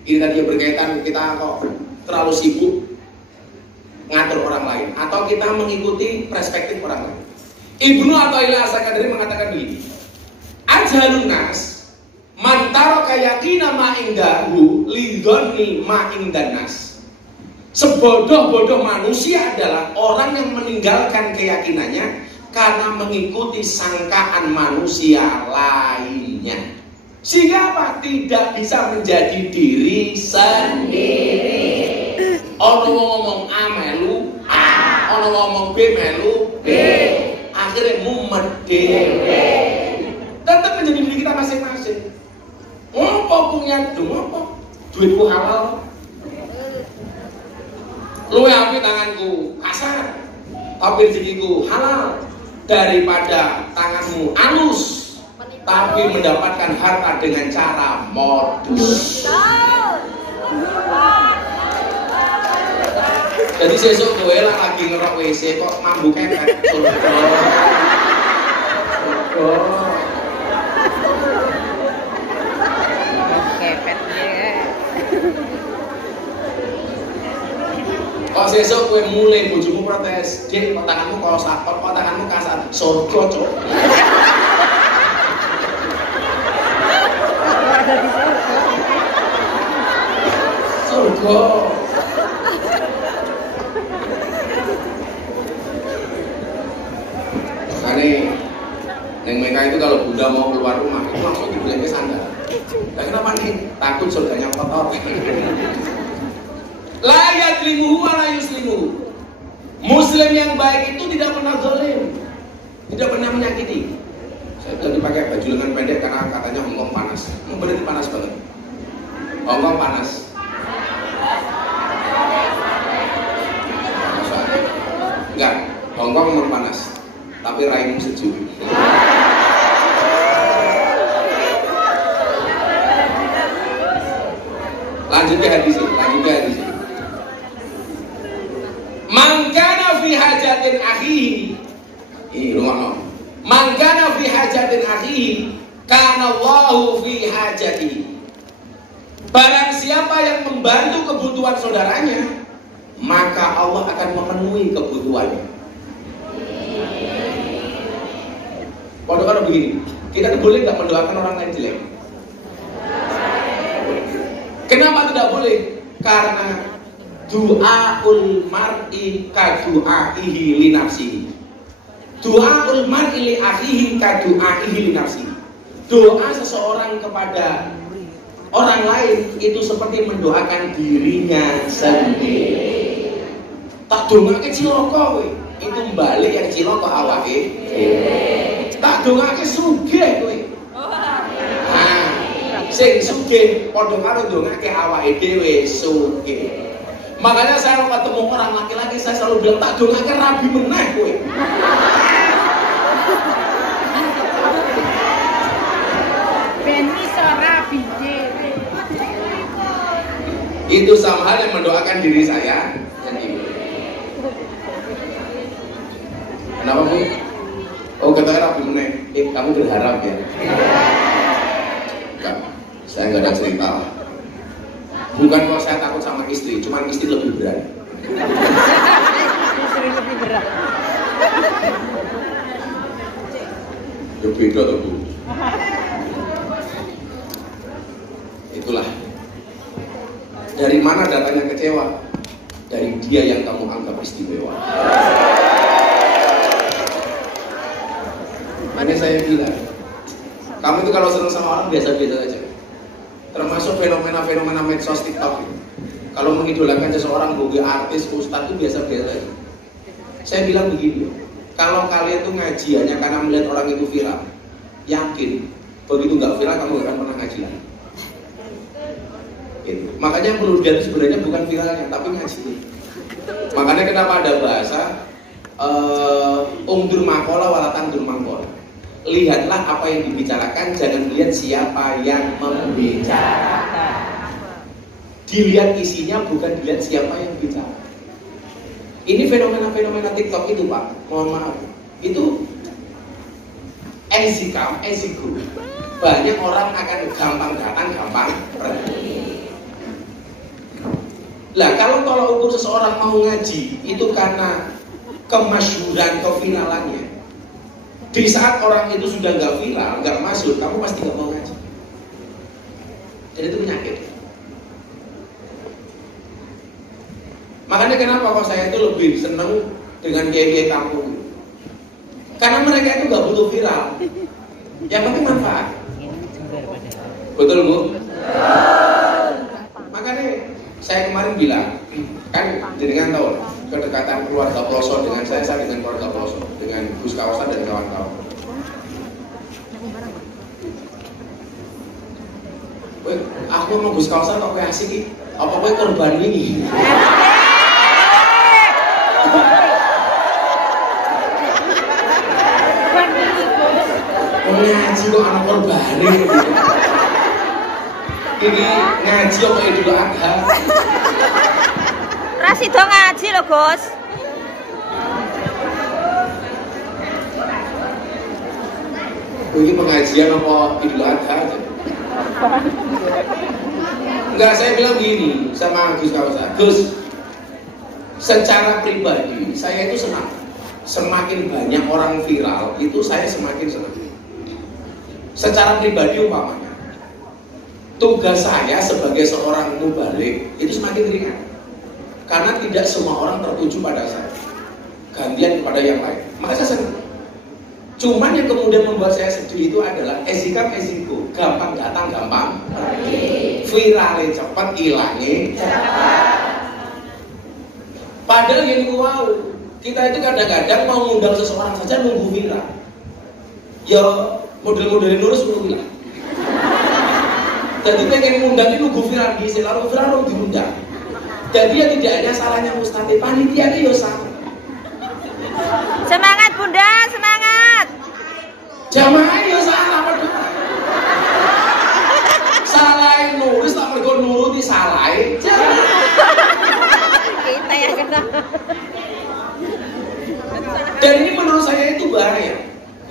Ini tadi berkaitan kita kok terlalu sibuk ngatur orang lain atau kita mengikuti perspektif orang lain. Ibnu Athaillah As-Sakandari mengatakan begini, ajalun nas man taraka yaqina ma indahu lidhonni ma indan nas. Sebodoh-bodoh manusia adalah orang yang meninggalkan keyakinannya karena mengikuti sangkaan manusia lainnya. Sehingga apa? Tidak bisa menjadi diri sendiri. Ono ngomong A melu A, ono ngomong B melu B. Akhirnya mumet dewe. Tetap menjadi diri kita masing-masing. Ngopo punya ngopo? Duitku halal. Luwe api tanganku kasar, tapi rezekiku halal daripada tanganmu halus, tapi mendapatkan harta dengan cara modus. Jadi sesuk kowe lah lagi ngerok WC kok mambu kepet. Kok sesuk kowe mulai bojomu protes, "Dik, kok tanganmu kok sakot, kok tanganmu kasar." Surga, Cuk. Surga. Makanya yang mereka itu kalau Bunda mau keluar rumah itu langsung dibeliin sandal. Nah, kenapa nih? Takut surganya kotor. La yadlimuhu wa la yuslimuhu. Muslim yang baik itu tidak pernah zalim, tidak pernah menyakiti. Saya tadi pakai baju lengan pendek karena katanya Hongkong panas. Berarti panas banget. Hongkong panas. Enggak, Hongkong memang panas. Tapi raimu sejuk. Lanjut ke hadis ini. Man kana fi hajatin akhihi. Ini rumah. Man kana fi hajatin akhihi, kana Allahu fi hajatihi. Barang siapa yang membantu kebutuhan saudaranya, maka Allah akan memenuhi kebutuhannya. Kalau begini, kita boleh nggak mendoakan orang lain jelek? Kenapa tidak boleh? Karena du'aul mar'i ka du'aihi li nafsihi. Du'aul mar'i li akhihi ka du'aihi li nafsihi. Doa seseorang kepada orang lain itu seperti mendoakan dirinya sendiri. Tak dongake cilaka kowe, itu balik yang cilaka awake dhewe. Tak dongake sugih kowe. Nah, sing sugih padha karo dongake awake dhewe sugih. Makanya saya ketemu orang laki-laki saya selalu bilang tak dongake rabi meneh kowe. Ben iso rabi dhewe. Itu sama hal yang mendoakan diri saya sendiri. Kenapa Bu? Oh katanya rabi meneh. Kamu berharap ya? Enggak, saya nggak ada cerita lah. Bukan kalau saya takut sama istri, cuman istri lebih berat. Istri lebih berat. Ya beda tuh Bu. Itulah. Dari mana datanya kecewa? Dari dia yang kamu anggap istimewa. Makanya saya bilang, kamu itu kalau senang sama orang biasa-biasa aja. Termasuk fenomena-fenomena medsos TikTok. Kalau mengidolakan seseorang, bogi artis, ustadz itu biasa-biasa aja. Saya bilang begini, kalau kalian tuh ngaji hanya karena melihat orang itu viral, yakin begitu nggak viral kamu nggak akan pernah ngaji lagi. Gitu. Makanya yang perlu dilihat sebenarnya bukan viralnya, tapi ngaji. Makanya kenapa ada bahasa ungdur makola walatan dur makola. Lihatlah apa yang dibicarakan, jangan lihat siapa yang membicarakan. Dilihat isinya, bukan dilihat siapa yang bicara. Ini fenomena-fenomena TikTok itu Pak, mohon maaf, itu easy come, easy go. Banyak orang akan gampang datang, gampang pergi. Lah kalau tolak ukur seseorang mau ngaji itu karena kemasyhuran, keviralannya. Di saat orang itu sudah nggak viral, nggak masyhur, kamu pasti nggak mau ngaji. Jadi itu penyakit. Makanya kenapa kok saya itu lebih seneng dengan kiai-kiai kampung? Karena mereka itu nggak butuh viral. Yang penting manfaat. Betul Bu? Makanya saya kemarin bilang, kan jenengan tahu kedekatan keluarga Ploso dengan saya dengan keluarga Ploso, dengan Gus Kawasan dan kawan-kawan. Aku mau Gus Kawasan kok kayak asik, apa kowe korban ini? Ngaji kok anak korban ini ngaji apa Idul Adha? Rasido ngaji loh Gus. Ini pengajian apa Idul Adha? Enggak, saya bilang gini sama Gus Kawasan, Gus, secara pribadi saya itu senang. Semakin banyak orang viral itu saya semakin senang. Secara pribadi umpamanya, tugas saya sebagai seorang mubalik itu semakin ringan. Karena tidak semua orang tertuju pada saya, gantian kepada yang lain. Maka saya senang. Cuman yang kemudian membuat saya sedih itu adalah esiko, gampang datang, gampang viralnya cepat, hilangnya cepat. Padahal yang wow, kita itu kadang-kadang mau ngundang seseorang saja nunggu viral. Ya model-model lurus nunggu viral. Jadi pengen ngundang itu nunggu viral di selalu viral diundang. Jadi ya tidak ada salahnya Ustadz, panitia itu ya sama. Semangat Bunda, semangat. Jamaah ya salah padahal. Salahin nulis tak mergo nuruti salahin. Kita yang kena. Dan ini menurut saya itu bahaya.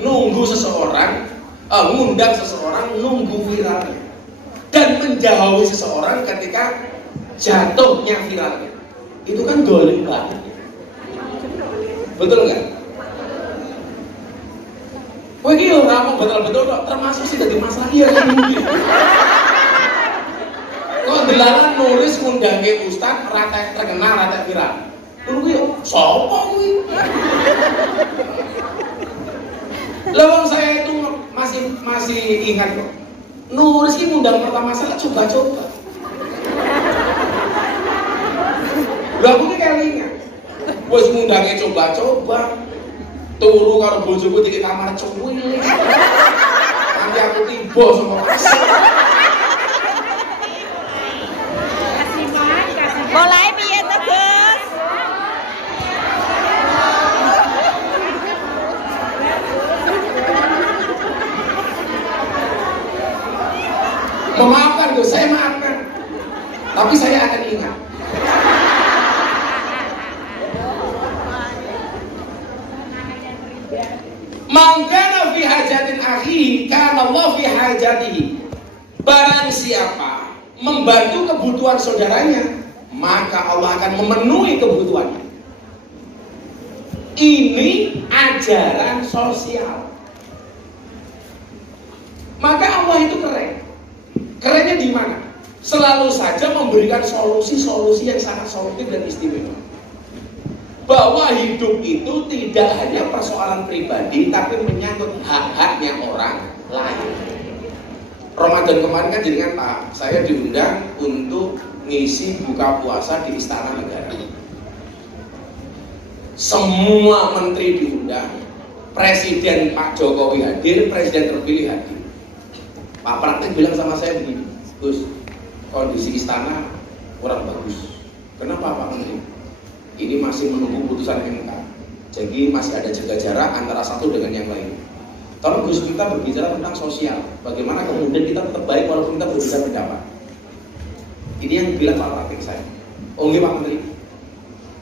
Nunggu seseorang, ngundang seseorang nunggu viralnya. Dan menjauhi seseorang ketika jatuhnya viralnya. Itu kan dolim banget. Betul nggak? Wah ini orang betul-betul termasuk sih dari masalah iya ini. Kok delalan nulis ngundangi Ustadz rata terkenal rata viral. Tunggu yuk, sopo kuwi. Lawang saya itu masih ingat kok. Nulis ini ngundang pertama saya coba-coba. Lah aku kayak ingat. Wes ngundangnya coba-coba. Turu karo bojoku di kamar cuwil. Nanti aku tiba sama kasih. Mulai piye to, Gus? Memaafkan Gus, saya maafkan. Tapi saya akan ingat. Mangkana fi hajatin akhi, kana Allah fi hajatihi. Barang siapa membantu kebutuhan saudaranya, maka Allah akan memenuhi kebutuhannya. Ini ajaran sosial. Maka Allah itu keren. Kerennya di mana? Selalu saja memberikan solusi-solusi yang sangat solutif dan istimewa. Bahwa hidup itu tidak hanya persoalan pribadi, tapi menyangkut hak-haknya orang lain. Ramadan kemarin kan jenengan Pak, saya diundang untuk ngisi buka puasa di Istana Negara. Semua menteri diundang, Presiden Pak Jokowi hadir, Presiden terpilih hadir. Pak Praktek bilang sama saya begini, Gus, kondisi istana kurang bagus. Kenapa Pak Menteri? Ini masih menunggu putusan MK. Jadi masih ada jaga jarak antara satu dengan yang lain. Tolong Gus, kita berbicara tentang sosial. Bagaimana kemudian kita tetap baik walaupun kita berbeda pendapat. Ini yang bilang Pak Praktek saya. Oh nggih Pak Menteri.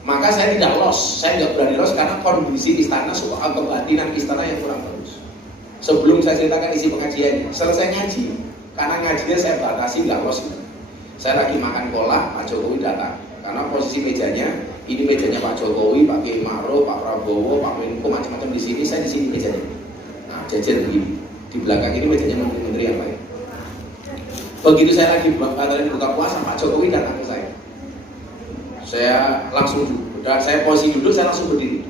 Maka saya tidak los, saya tidak berani los karena kondisi istana soal kebatinan istana yang kurang bagus. Sebelum saya ceritakan isi pengajiannya, selesai ngaji, karena ngajinya saya batasi nggak los. Saya lagi makan kolak, Pak Jokowi datang. karena posisi mejanya ini mejanya Pak Jokowi, Pak Kiai Ma'ruf, Pak Prabowo, Pak Menko, macam-macam di sini, saya di sini mejanya. Nah, jajar begini. Di belakang ini mejanya menteri-menteri yang lain. Begitu saya lagi buka puasa, Pak Jokowi datang ke saya. Saya langsung duduk, dan saya posisi duduk, saya langsung berdiri.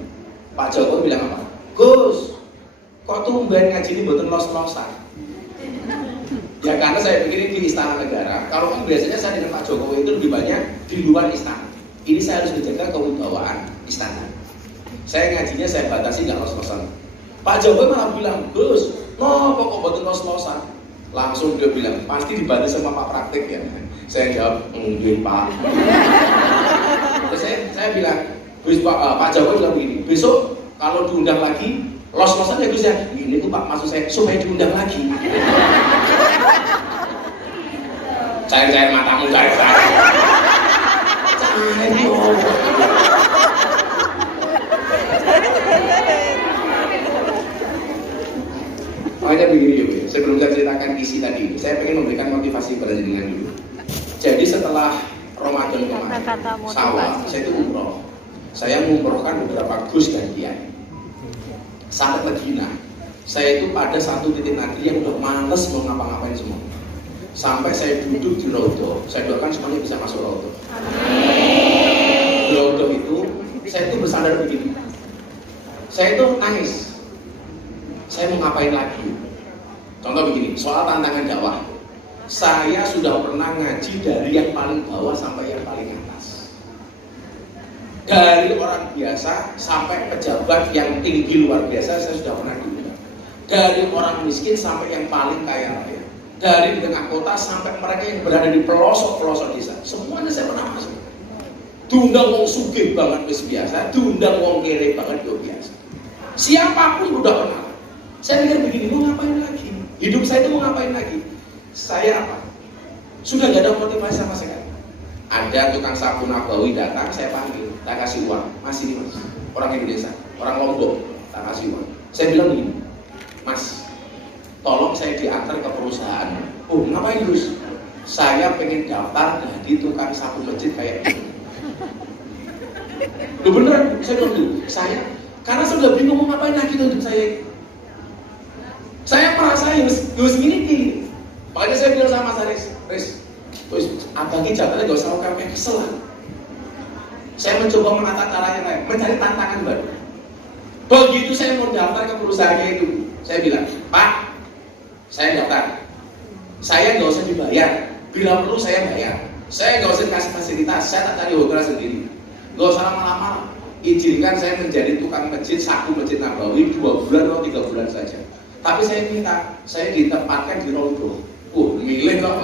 Pak Jokowi bilang apa? Gus, kok tumben ngaji ini buatan los-losan? Ya karena saya pikir di Istana Negara, kalau kan biasanya saya dengan Pak Jokowi itu lebih banyak di luar istana. Ini saya harus menjaga kewibawaan istana. Saya ngajinya saya batasi nggak los-losan. Pak Jokowi malah bilang, Gus, no kok buatan los-losan? Langsung dia bilang, pasti dibatasi sama Pak Praktik ya. Saya jawab, enggak Pak. Terus saya bilang, Gus Pak Jokowi bilang begini, besok kalau diundang lagi, los-losan ya Gus ya. Ini tuh Pak maksud saya supaya diundang lagi. Cair-cair matamu, cair-cair. Cair dong. Makanya begini ya, sebelum saya ceritakan isi tadi, saya pengen memberikan motivasi pada jenengan dulu. Jadi setelah Ramadan kemarin, sawal, saya itu umroh. Saya mengumrohkan beberapa gus dan kiai. Sampai Medina, saya itu pada satu titik nanti yang udah males mau ngapa-ngapain semua. Sampai saya duduk di Raudhah, saya doakan semuanya bisa masuk Raudhah. Di Raudhah itu, saya itu bersandar begini. Saya itu nangis. Saya mau ngapain lagi? Contoh begini, soal tantangan dakwah. Saya sudah pernah ngaji dari yang paling bawah sampai yang paling atas. Dari orang biasa sampai pejabat yang tinggi luar biasa, saya sudah pernah diundang. Dari orang miskin sampai yang paling kaya raya. Dari di tengah kota sampai mereka yang berada di pelosok-pelosok desa. Semuanya saya pernah masuk. Diundang wong sugih banget wis biasa, diundang wong kere banget yo biasa. Siapapun udah pernah. Saya pikir begini, mau ngapain lagi? Hidup saya itu mau ngapain lagi? Saya apa? Sudah gak ada motivasi sama sekali. Ada tukang sapu Nabawi datang, saya panggil, tak kasih uang. Masih nih Mas, orang Indonesia, orang Lombok, tak kasih uang. Saya bilang begini, Mas, tolong saya diantar ke perusahaan. Oh, ngapain Gus? Saya pengen daftar jadi tukang sapu masjid kayak ini. Loh beneran, saya bilang dulu, saya karena saya udah bingung mau ngapain lagi untuk saya. Saya merasa harus gini. Makanya saya bilang sama Mas Riz, abang ini jatuhnya gak usah kayak kesel. Saya mencoba menata cara yang lain, mencari tantangan baru. Begitu saya mau daftar ke perusahaannya itu, saya bilang, Pak, saya daftar. Saya gak usah dibayar, bila perlu saya bayar. Saya gak usah dikasih fasilitas, saya tak cari hotel sendiri. Gak usah lama-lama. Izinkan saya menjadi tukang masjid, saku masjid Nabawi 2 bulan atau 3 bulan saja. Tapi saya minta, saya ditempatkan di Raudhah. Milih kok,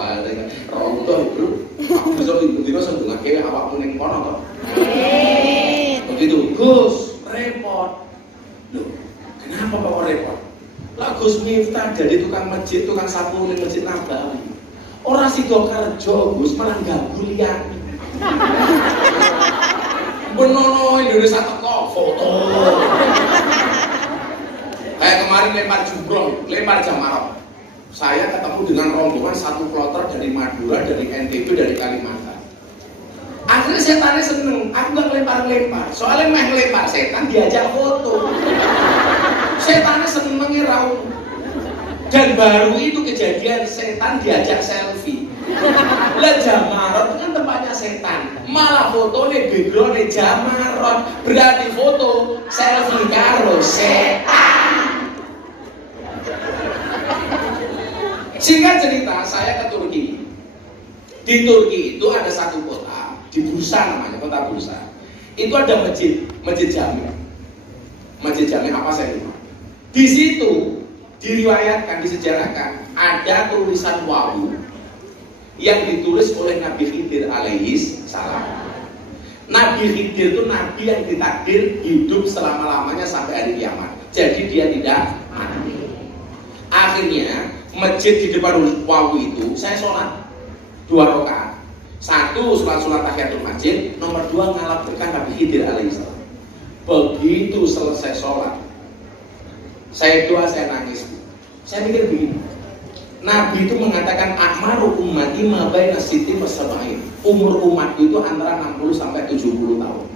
Raudhah itu. Aku bisa tiba-tiba sebelum akhirnya awakmu ning kono toh. Begitu, Gus, repot. Loh, kenapa kok repot? Lah Gus Miftah jadi tukang masjid, tukang sapu ning masjid Nabawi. Ora sida kerja, Gus, malah ganggu liyane. Benono Indonesia teko foto. Kayak kemarin lempar jumroh, lempar jamarot. Saya ketemu dengan rombongan satu kloter dari Madura, dari NTB, dari Kalimantan. Akhirnya setannya seneng, aku gak lempar-lempar. Soalnya meh lempar setan diajak foto. Setannya senengnya raung. Dan baru itu kejadian setan diajak selfie. Lah jamarot itu kan tempatnya setan. Malah fotonya backgroundnya jamarot. Berarti foto selfie karo setan. Singkat cerita, saya ke Turki. Di Turki itu ada satu kota, di Bursa namanya, kota Bursa. Itu ada masjid Jami. Masjid Jami apa saya lupa. Di situ diriwayatkan, disejarahkan ada tulisan wawu yang ditulis oleh Nabi Khidir alaihis salam. Nabi Khidir itu nabi yang ditakdir hidup selama-lamanya sampai hari kiamat. Jadi dia tidak mati. Akhirnya masjid di depan wawu itu saya sholat 2 rakaat. 1 sholat tahiyatul masjid, nomor 2 ngalap berkah Nabi Khidir alaihissalam. Begitu selesai sholat, saya doa, saya nangis. Saya mikir begini, Nabi itu mengatakan akmaru ummati ma baina sittin wa sab'in. Umur umat itu antara 60 sampai 70 tahun.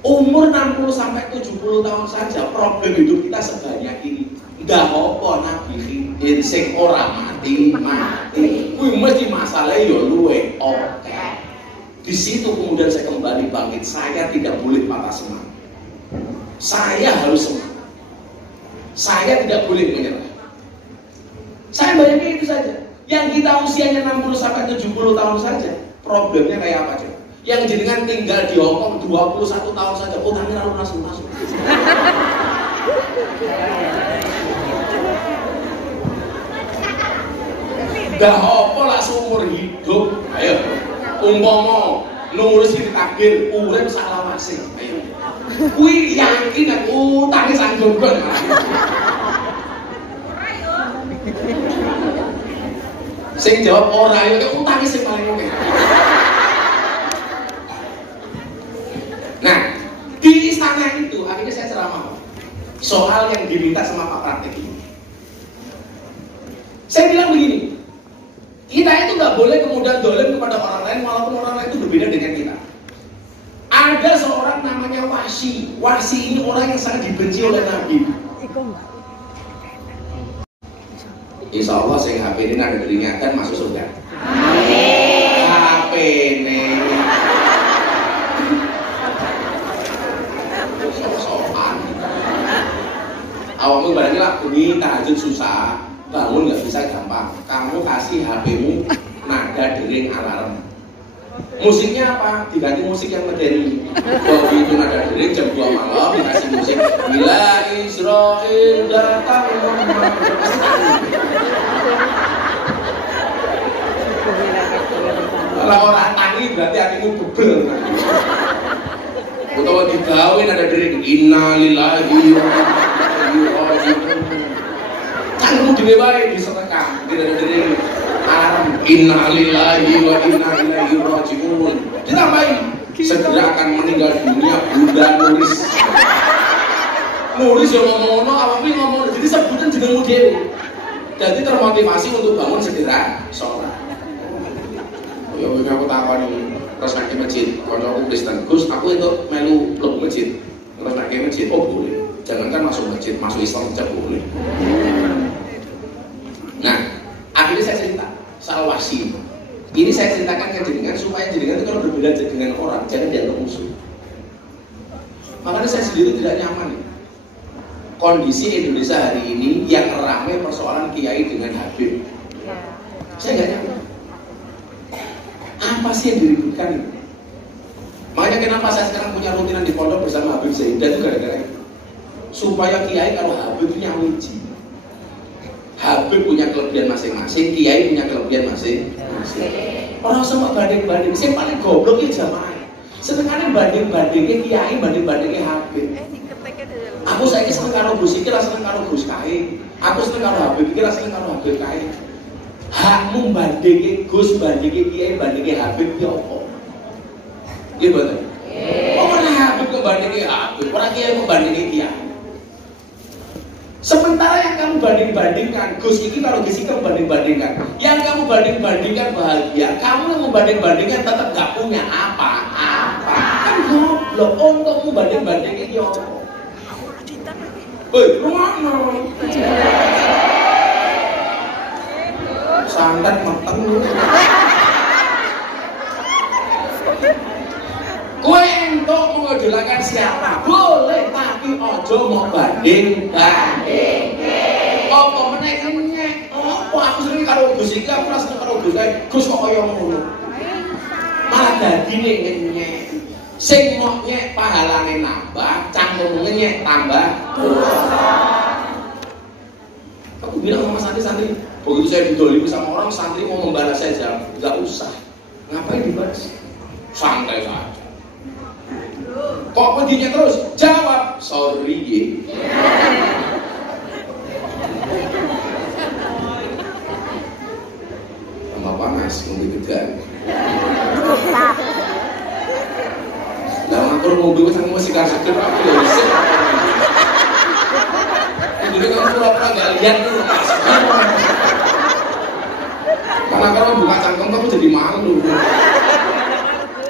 Umur 60 sampai 70 tahun saja problem hidup kita sebanyak ini. Enggak apa Nabi Khidir sing ora mati. Kuwi mesti masalah ya luwe oke. Di situ kemudian saya kembali bangkit. Saya tidak boleh patah semangat. Saya harus semangat. Saya tidak boleh menyerah. Saya bayangin itu saja. Yang kita usianya 60 sampai 70 tahun saja, problemnya kayak apa coba? Yang jenengan tinggal di Hongkong 21 tahun saja, utangnya lalu langsung masuk. Dah apa lah seumur hidup? Ayo, umpama nulis di takdir, urip salawase. Ayo, kui yakin aku utangnya sanggup kan? Sing jawab ora ya utangnya sing paling oke. Nah, di istana itu akhirnya saya ceramah soal yang diminta sama Pak Praktek ini. Saya bilang begini, kita itu nggak boleh kemudian dolim kepada orang lain walaupun orang lain itu berbeda dengan kita. Ada seorang namanya Wasi. Wasi ini orang yang sangat dibenci oleh Nabi. Insya Allah saya HP ini ada diingatkan masuk surga. Amin. HP ini. Soal. Awalnya barangnya lah bunyi tahajud susah, bangun nggak bisa gampang. Kamu kasih HP-mu nada dering alarm. Musiknya apa? Diganti musik yang medeni. Begitu nada dering jam 2 malam dikasih musik Bila Israel datang kalau orang tangi berarti hatimu bebel. Utawa digawe nada dering innalillahi wa inna ilaihi raji'un. Kan kamu dhewe wae disetekam nada dering alarm innalillahi wa inna ilaihi raji'un. Ditambahin segera akan meninggal dunia Bunda Nuris. Nuris yang ngomong-ngomong, awalnya ngomong, jadi sebutan jenengmu dhewe. Jadi termotivasi untuk bangun segera sholat. Ya aku takoni terus nang masjid, kancaku Kristen. Gus, aku itu melu mlebu masjid. Terus nang masjid, oh boleh. Jangankan masuk masjid, masuk Islam saja boleh. Nah, akhirnya saya cerita soal Wasi. Ini saya ceritakan ke jenengan supaya jenengan itu kalau berbeda dengan orang jangan dianggap musuh. Makanya saya sendiri tidak nyaman. Kondisi Indonesia hari ini yang ramai persoalan kiai dengan Habib. Saya nggak nyaman. Apa sih yang diributkan ini? Makanya kenapa saya sekarang punya rutinan di pondok bersama Habib Zaidah itu gara-gara itu. Supaya kiai kalau Habib punya wiji. Habib punya kelebihan masing-masing, kiai punya kelebihan masing-masing. Orang semua banding-banding, saya paling goblok ya jamaah. Setengahnya banding-bandingnya kiai, banding-bandingnya Habib. Aku saya seneng karo Gus iki, ra seneng karo Gus kae. Aku seneng karo Habib iki, ra seneng karo Habib kae. Hakmu bandingke Gus, bandingke kiai, bandingke Habib ya apa? Nggih mboten? Nggih. Ora Habib kok bandingke Habib, ora kiai kok bandingke kiai. Sementara yang kamu banding-bandingkan, Gus iki karo Gus iki kamu banding-bandingkan. Yang kamu banding-bandingkan bahagia, kamu yang membanding-bandingkan tetap gak punya apa-apa. Kan goblok, untukmu banding-bandingin ya apa? Woi, rumahno. Santet meteng lu. Kowe entuk mengidolakan siapa? Boleh, tapi ojo mau banding-banding. Apa meneh nyek? Apa aku sering karo Gus iki, aku ora seneng karo Gus kae. Gus kok kaya ngono. Malah dadine nyek. Sing mok nyek pahalane nambah, cangkeme nyek tambah dosa. Aku bilang sama santri-santri, begitu saya didolimi sama orang, santri mau membalas saya jawab, nggak usah. Ngapain dibalas? Santai saja. Kok begini terus? Jawab, sorry. Tambah panas, ngombe gedan. Lah matur ngombe sang musik kasih aku lho isih. Jadi kamu pura-pura nggak lihat tuh. Karena kalau buka cangkem kamu jadi malu.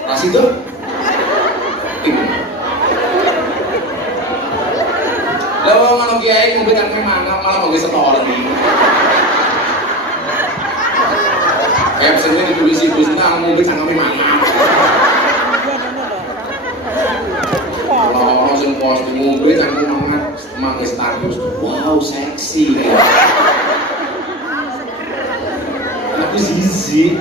Ras itu. Lalu malam kiai ngombe cangkem mana malah mau story. Kayak pesennya ditulis ibu senang ngombe cangkem mana. Kalau langsung posting ngombe cangkem mana mangke status. Wow seksi. Aku zizi.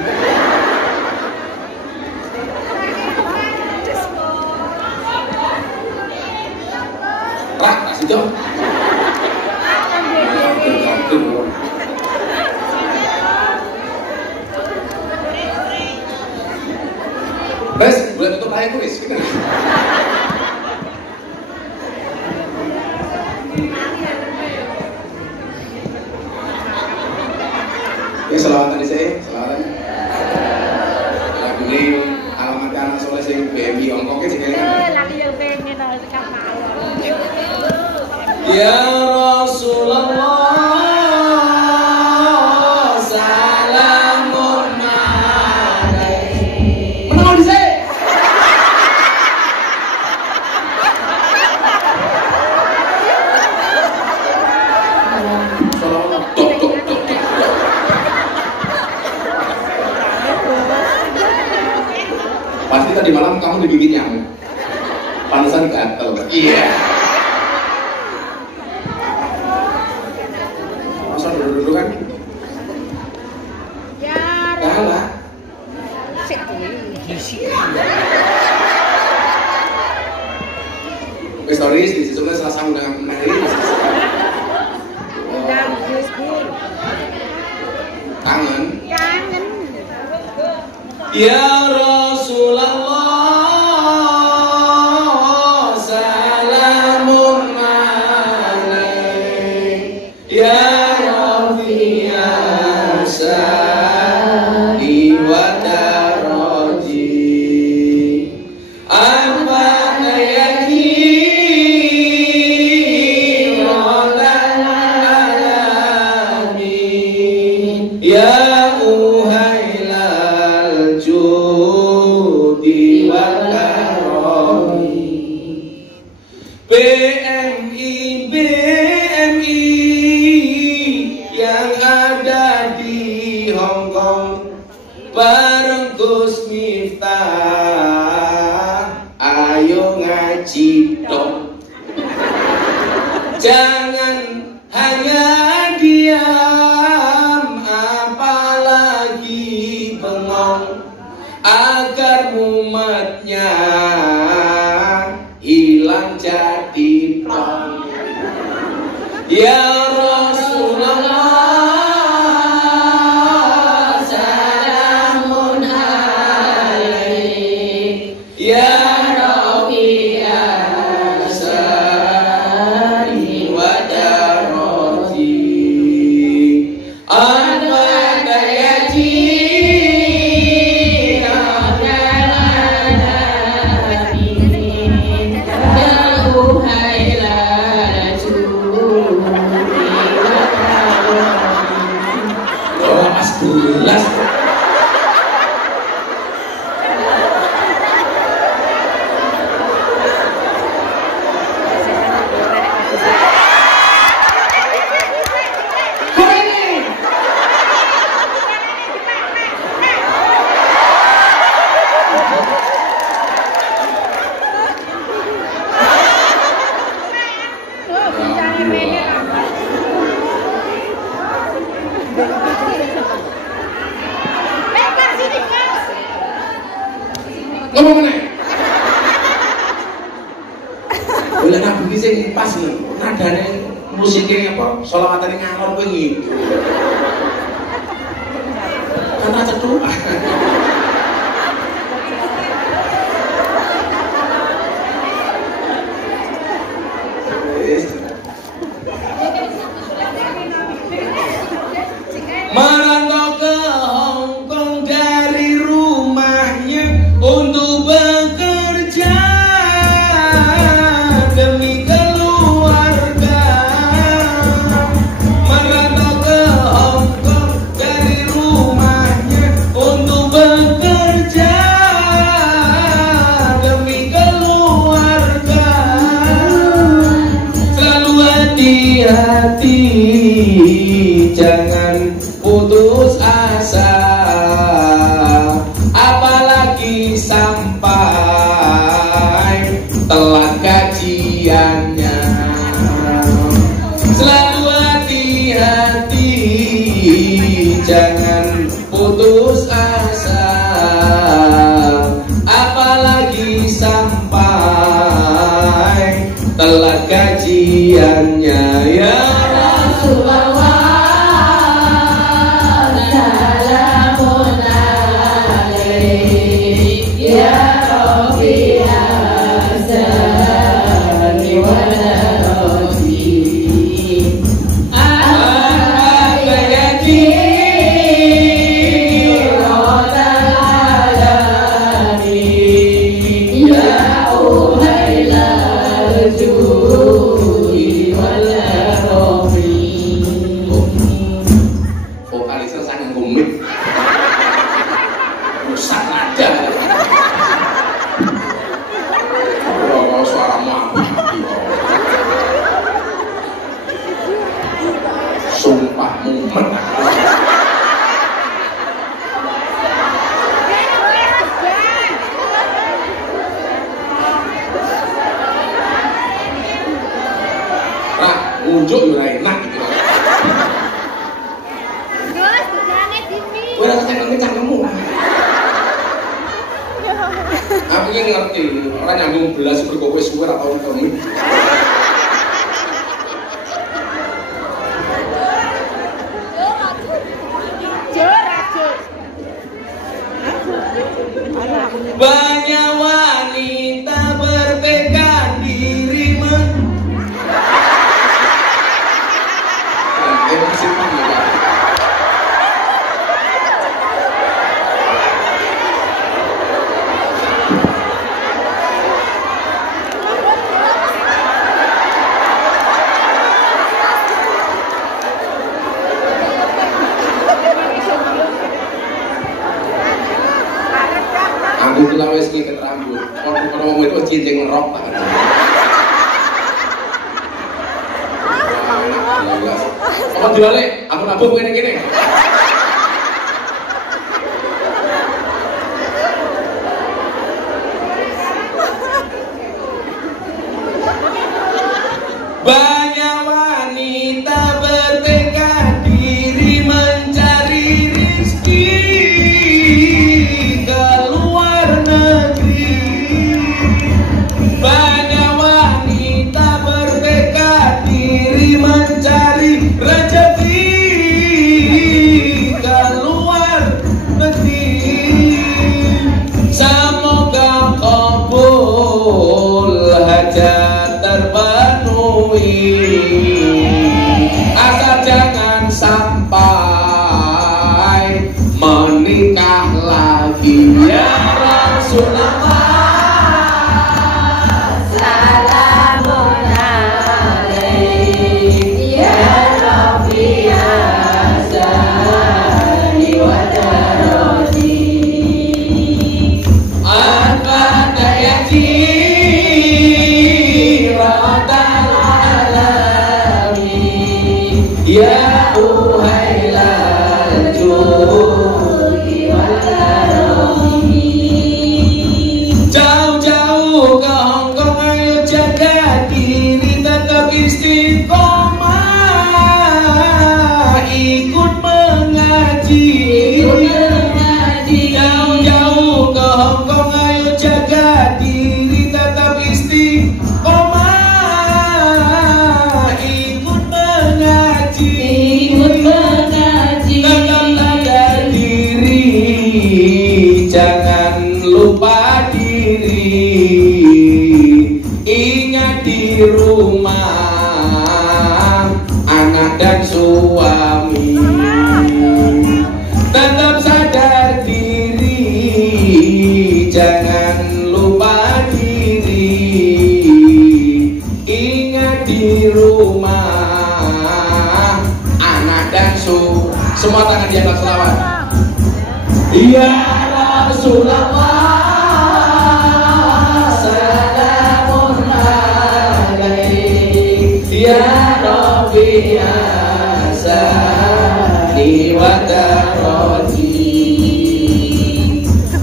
Rak, kasih dong. Bes, boleh tutup layar tulis. Ya selawatan di saya, selawatan. Lagu ini alamat anak soleh sing BMI ongkoknya sih kan. Lagi yang pengen harus kapal. Ya Rasulullah salamun alaik. Menang di saya. Salawat tok tok tok. Pasti tadi malam kamu digigit nyamuk. Pantesan gatel. Iya. Masa dulu kan? Ya. Kalah. Sik isi. Stories di situ selasa dengan menarik. Dan Gusgur. Tangan. Kangen. Ya Rasulullah salamun alaik. Ya Rafi'a sali wa daraji. Apa yakin rolan alamin. Ya uhailal judi wal karami. BMI yang ada di Hong Kong bareng Gus Miftah, ayo ngaji dong. Jangan hanya diam, apalagi bengong, agar mumetnya hilang jadi plong. Ya Rasulullah salamun alaik. Ya Rafi'a sari wa darati. Anwaka yakin rolan alamin. Ya uhailal judi wal karami. Oh, mas bulas. Ngomong mana? Boleh nabi ini sing pas nih, nadanya musiknya apa? Sholawatan ngalor kowe gitu. Karena cetuk. Merantau ke Hong Kong dari rumahnya untuk bekerja demi keluarga. Merantau ke Hong Kong dari rumahnya jangan putus asa, apalagi sampai telat gajiannya ya Rasulullah. Salamun alaik ya Rabbi asani wa vokalisnya sangat rumit, rusak nada. Kalau suara mati, sumpah mumet. Nah, unjuk juga enak gitu. Gue harus cangkemmu. Aku ini ngerti, orang nyambung belas berkowe suwer atau kami. Banyak wanita bertekad diri aku bilang wes ngikat rambut. Kalau ngomong itu cincin ngerok tak ada. Apa diwale? Aku nabung gini-gini. Banyak wanita bertekad diri mencari rezeki ke luar negeri. Banyak wanita bertekad diri mencari rezeki ke luar negeri. Semoga kabul hajat terpenuhi, asal jangan sampai menikah lagi ya Rasulullah. Salamun alaik ya Rabbi asani wa darati al-fatayati radal alamin ya uhailal judi wal karami. Jauh-jauh ke Hongkong ayo jaga diri tetap istiqomah, ikut mengaji. Jauh-jauh ke Hongkong ayo jaga diri tetap istiqomah, ikut mengaji. Tetap sadar diri, jangan lupa diri, ingat di rumah anak dan suami. Tetap sadar diri, jangan lupa diri, ingat di rumah anak dan suami. Semua tangan di atas selawat. Ya Rasulullah, salamun alaik ya Rabbi asani wa darati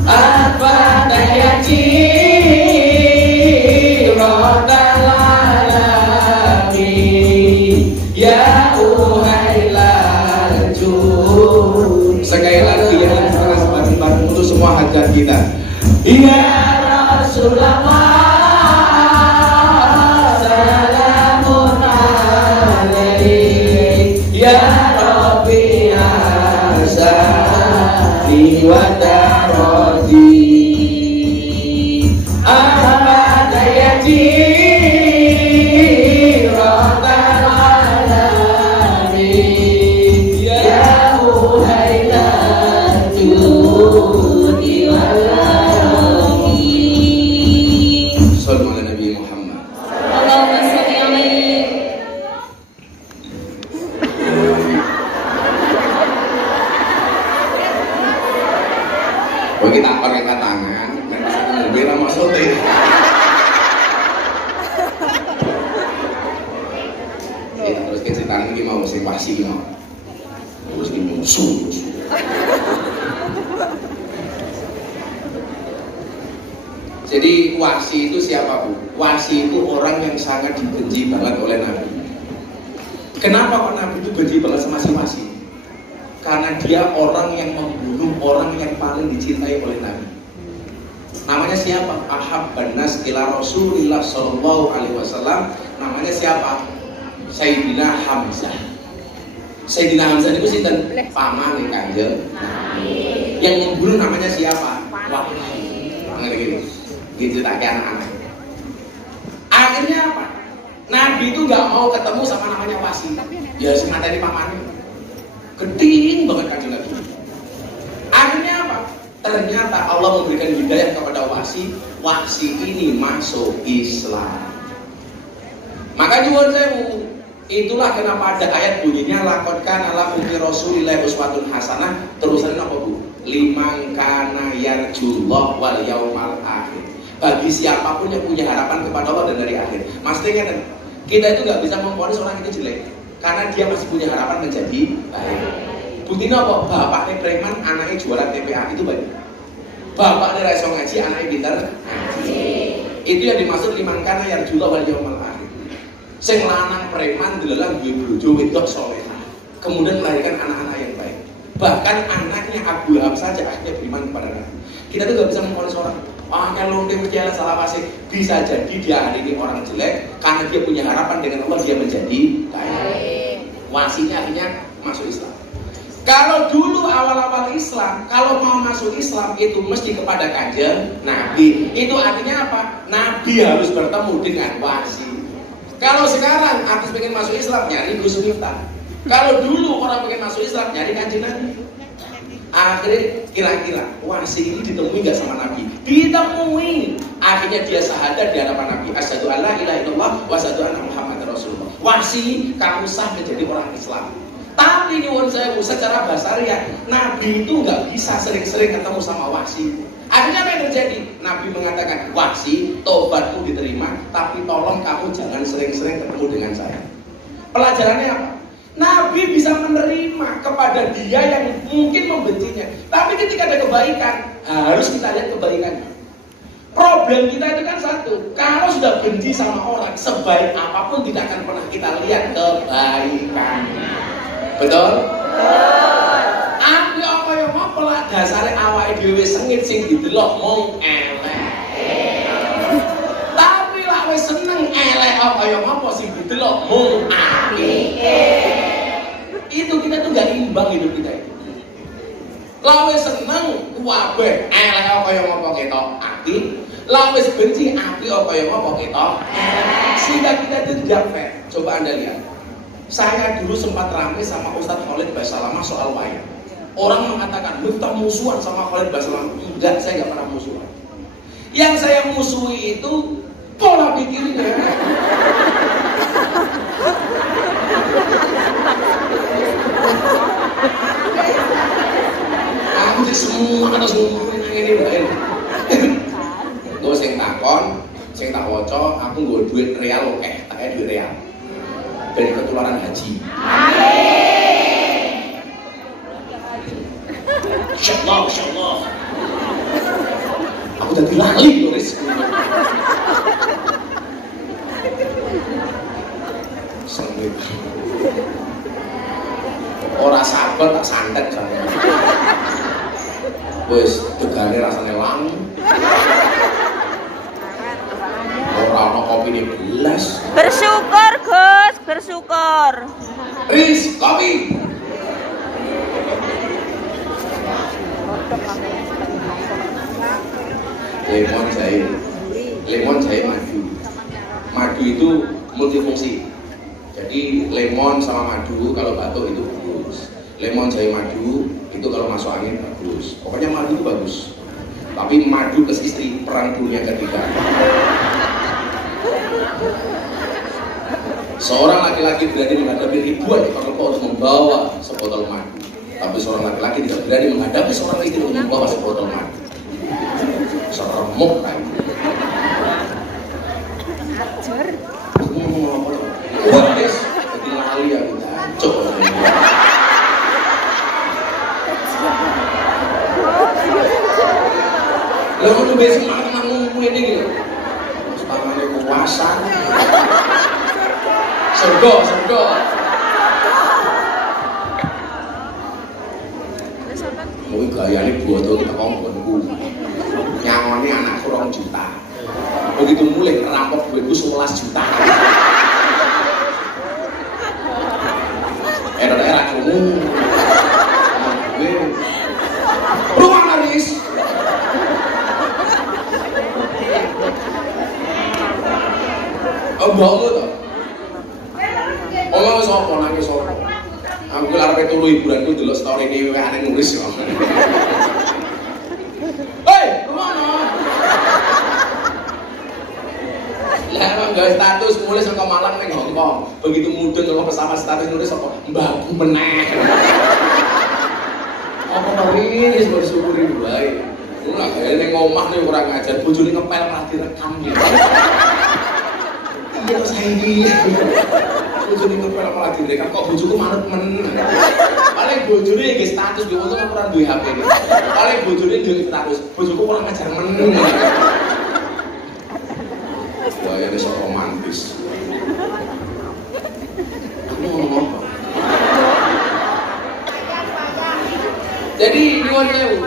al-fatayati radal alamin ya uhailal judi kita. Ya Rasulullah salamun alaik ya Rabbi asali wa tarodi Ahmad ayati rotan alamin ya muhainan judi walamin sallu ala Nabi Muhammad. Allahumma sholli alaihi. Kalau kita pakai tangan, dan bela maksudnya. Ya, terus kita tangan ini mau sing pasti mau, terus ini musuh. Jadi wasi itu siapa, Bu? Wasi itu orang yang sangat dibenci banget oleh Nabi. Kenapa kok Nabi itu benci banget sama si wasi? Karena dia orang yang membunuh orang yang paling dicintai oleh Nabi. Namanya siapa? Ahabban nas ila Rasulillah sallallahu alaihi wasallam. Namanya siapa? Sayyidina Hamzah. Sayyidina Hamzah itu sinten? Paman Kanjeng Nabi. Yang membunuh namanya siapa? Wahai. Ngerti gitu. Diceritakan anak-anak. Akhirnya apa? Nabi itu nggak mau ketemu sama namanya wasi. Ya semata ini pamannya. Geding banget Kanjeng Nabi. Akhirnya apa? Ternyata Allah memberikan hidayah kepada wasi. Wasi ini masuk Islam. Maka nyuwun sewu. Itulah kenapa ada ayat bunyinya laqad kana lakum fi rasulillahi uswatun hasanah. Terusannya apa, Bu? Liman kana yarjullah wal yaumal akhir. Bagi siapapun yang punya harapan kepada Allah dan dari akhir. Maksudnya kan kita itu nggak bisa memvonis orang itu jelek karena dia masih punya harapan menjadi baik. Buktinya apa? Bapaknya preman, anaknya jualan TPA, itu baik. Bapaknya raiso ngaji, anaknya pintar ngaji. Itu yang dimaksud liman kana yarjullah wal yaumal akhir. Sing lanang preman delelang duwe bojo wedok salehah. Kemudian melahirkan anak-anak yang baik. Bahkan anaknya Abu Lahab saja akhirnya beriman kepada Nabi. Kita tuh gak bisa memvonis orang. Kalau dia percaya salah pasti bisa jadi dia hari ini orang jelek karena dia punya harapan dengan Allah dia menjadi baik. Wasinya akhirnya masuk Islam. Kalau dulu awal-awal Islam, kalau mau masuk Islam itu mesti kepada Kanjeng Nabi. Itu artinya apa? Nabi harus bertemu dengan wasi. Kalau sekarang habis pengen masuk Islam nyari Gus Miftah. Kalau dulu orang pengen masuk Islam nyari Kanjeng Nabi. Akhirnya kira-kira wasi ini ditemui gak sama Nabi? Ditemui. Akhirnya dia syahadat di hadapan Nabi. Asyhadu alla ilaha illallah wa asyhadu anna Muhammadar Rasulullah. Wasi kamu sah menjadi orang Islam. Tapi nyuwun sewu secara basariah Nabi itu nggak bisa sering-sering ketemu sama wasi. Akhirnya apa yang terjadi? Nabi mengatakan, wasi, tobatmu diterima, tapi tolong kamu jangan sering-sering ketemu dengan saya. Pelajarannya apa? Nabi bisa menerima kepada dia yang mungkin membencinya. Tapi ketika ada kebaikan, harus kita lihat kebaikannya. Problem kita itu kan satu, kalau sudah benci sama orang, sebaik apapun tidak akan pernah kita lihat kebaikannya. Betul? Api apa yang apa lah dasarnya awake dhewe sengit sing didelok mung elek. Tapi lah wis seneng elek apa yang apa sing didelok mung apike. Itu kita tuh gak imbang hidup kita itu. Lah wis seneng kabeh elek apa yang apa ketok apik. Lah wis benci apik apa yang apa ketok elek. Sehingga kita itu tidak fair. Coba Anda lihat. Saya dulu sempat ramai sama Ustadz Khalid Basalamah soal wayang. Orang mengatakan, Miftah musuhan sama Khalid Basalamah. Enggak, saya nggak pernah musuhan. Yang saya musuhi itu pola pikirnya. Aku semua atau semua ini baik. Gue sing takon, sing tak woco, aku gue duit real oke, tak ada duit real. Dari ketularan haji. Amin. Insyaallah, insyaallah. Aku udah lali tulis. Sengit. Ora sabar tak santet saya. Wes degane rasane lang. Ora ono kopine belas. Bersyukur, Gus, bersyukur. Riz, kopi. Lemon jahe madu. Madu itu multifungsi. Jadi lemon sama madu kalau batuk itu bagus. Lemon jahe madu itu kalau masuk angin bagus. Pokoknya madu itu bagus. Tapi madu plus istri perang dunia ketiga. Seorang laki-laki berani menghadapi ribuan perempuan untuk membawa sebotol madu. Tapi seorang laki-laki tidak berani menghadapi seorang istri untuk membawa sebotol madu. Seremuk kan? Aku ngomong apa? Wah, guys, jadi lali aku jancok. Lalu tuh besok makan ngomong ini gitu. Tangannya kuasan. Sergo. Mungkin gayanya bodoh kita kongkonku. Nyawanya anak kurang juta. Begitu mulai ngerampok duitku 11 juta. Era kamu. Rumah nangis. Mbakmu tuh. Omong sapa nangis sapa. Aku arep turu hiburanku delok story iki aneh nulis yo. Hei, kemana? Lah nggawe status mulai saka Malang ning Hongkong. Begitu mudhun nang pesawat status nulis apa? Mbakku meneh. Apa mari wis bersyukuri wae. Ora gawe ning omah ning ora ngajar bojone ngepel malah direkam gitu. Iya saya ini. Bojone ngepel malah direkam kok bojoku manut men. Paling bojone nggih status yo untung aku ora duwe HP. Paling bojone duwe status, bojoku ora ngajar men. Wah, ini sok romantis. Aku ngomong apa? Jadi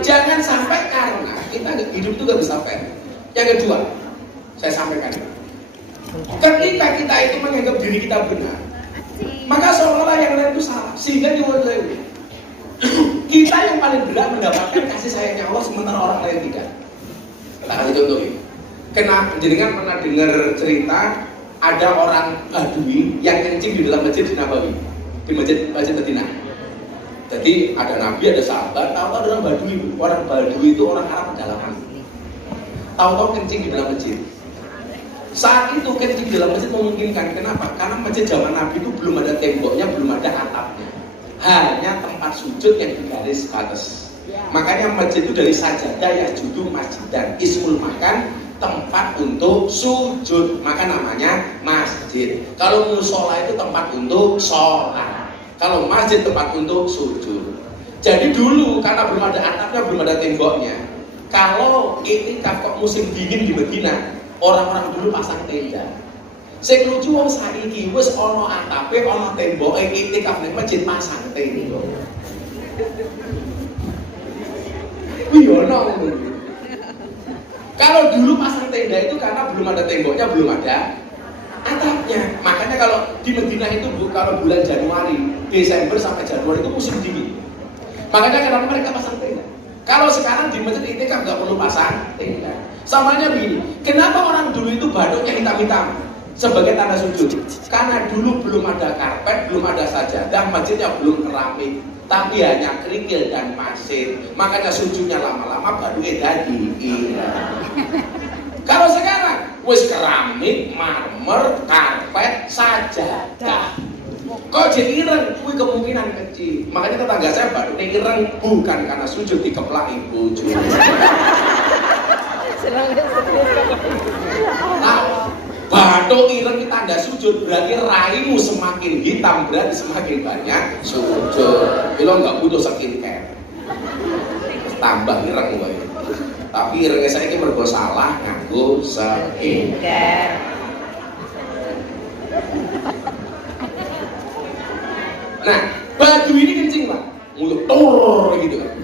jangan sampai karena kita hidup itu gak bisa fair. Yang kedua, saya sampaikan. Ketika kita itu menganggap diri kita benar, maka seolah-olah yang lain itu salah. Sehingga kita yang paling berat mendapatkan kasih sayangnya Allah sementara orang lain tidak. Kita kasih contoh ini. Jenengan pernah dengar cerita ada orang Badui yang kencing di dalam masjid Nabawi, di masjid Madinah. Jadi ada Nabi, ada sahabat, tahu-tahu ada orang Badui itu orang Arab pedalaman. Tahu-tahu kencing di dalam masjid. Saat itu kencing di dalam masjid memungkinkan. Kenapa? Karena masjid zaman Nabi itu belum ada temboknya, belum ada atapnya. Hanya tempat sujud yang digaris batas. Makanya masjid itu dari sajadah ya judul masjid dan ismul makan, tempat untuk sujud, maka namanya masjid. Kalau musola itu tempat untuk sholat, kalau masjid tempat untuk sujud. Jadi dulu karena belum ada atapnya, belum ada temboknya. Kalau iktikaf kok musim dingin di Madinah, orang-orang dulu pasang tenda. Sing lucu wong saiki wis ana atape, ana temboke, iktikaf ning masjid pasang tenda. Iya ngono. Kalau dulu pasang tenda itu karena belum ada temboknya, belum ada atapnya. Makanya kalau di Madinah itu kalau bulan Januari, Desember sampai Januari itu musim dingin. Makanya kenapa mereka pasang tenda. Kalau sekarang di masjid iktikaf nggak perlu pasang tenda. Samanya begini, kenapa orang dulu itu batuknya hitam-hitam sebagai tanda sujud? Karena dulu belum ada karpet, belum ada sajadah, masjidnya belum keramik, tapi hanya kerikil dan pasir. Makanya sujudnya lama-lama batuknya jadi Kalau sekarang wis keramik, marmer, karpet, sajadah. Kok jadi ireng? Kuwi kemungkinan kecil. Makanya tetangga saya batuknya ireng bukan karena sujud dikeplaki bojo. Nah, batuk ireng tanda sujud berarti raimu semakin hitam, berarti semakin banyak sujud. Lo nggak butuh skincare, tambah ireng gue. Tapi irengnya saya ini mergo salah nganggo skincare. Nah, baju ini kencing pak, mulut tur gitu kan.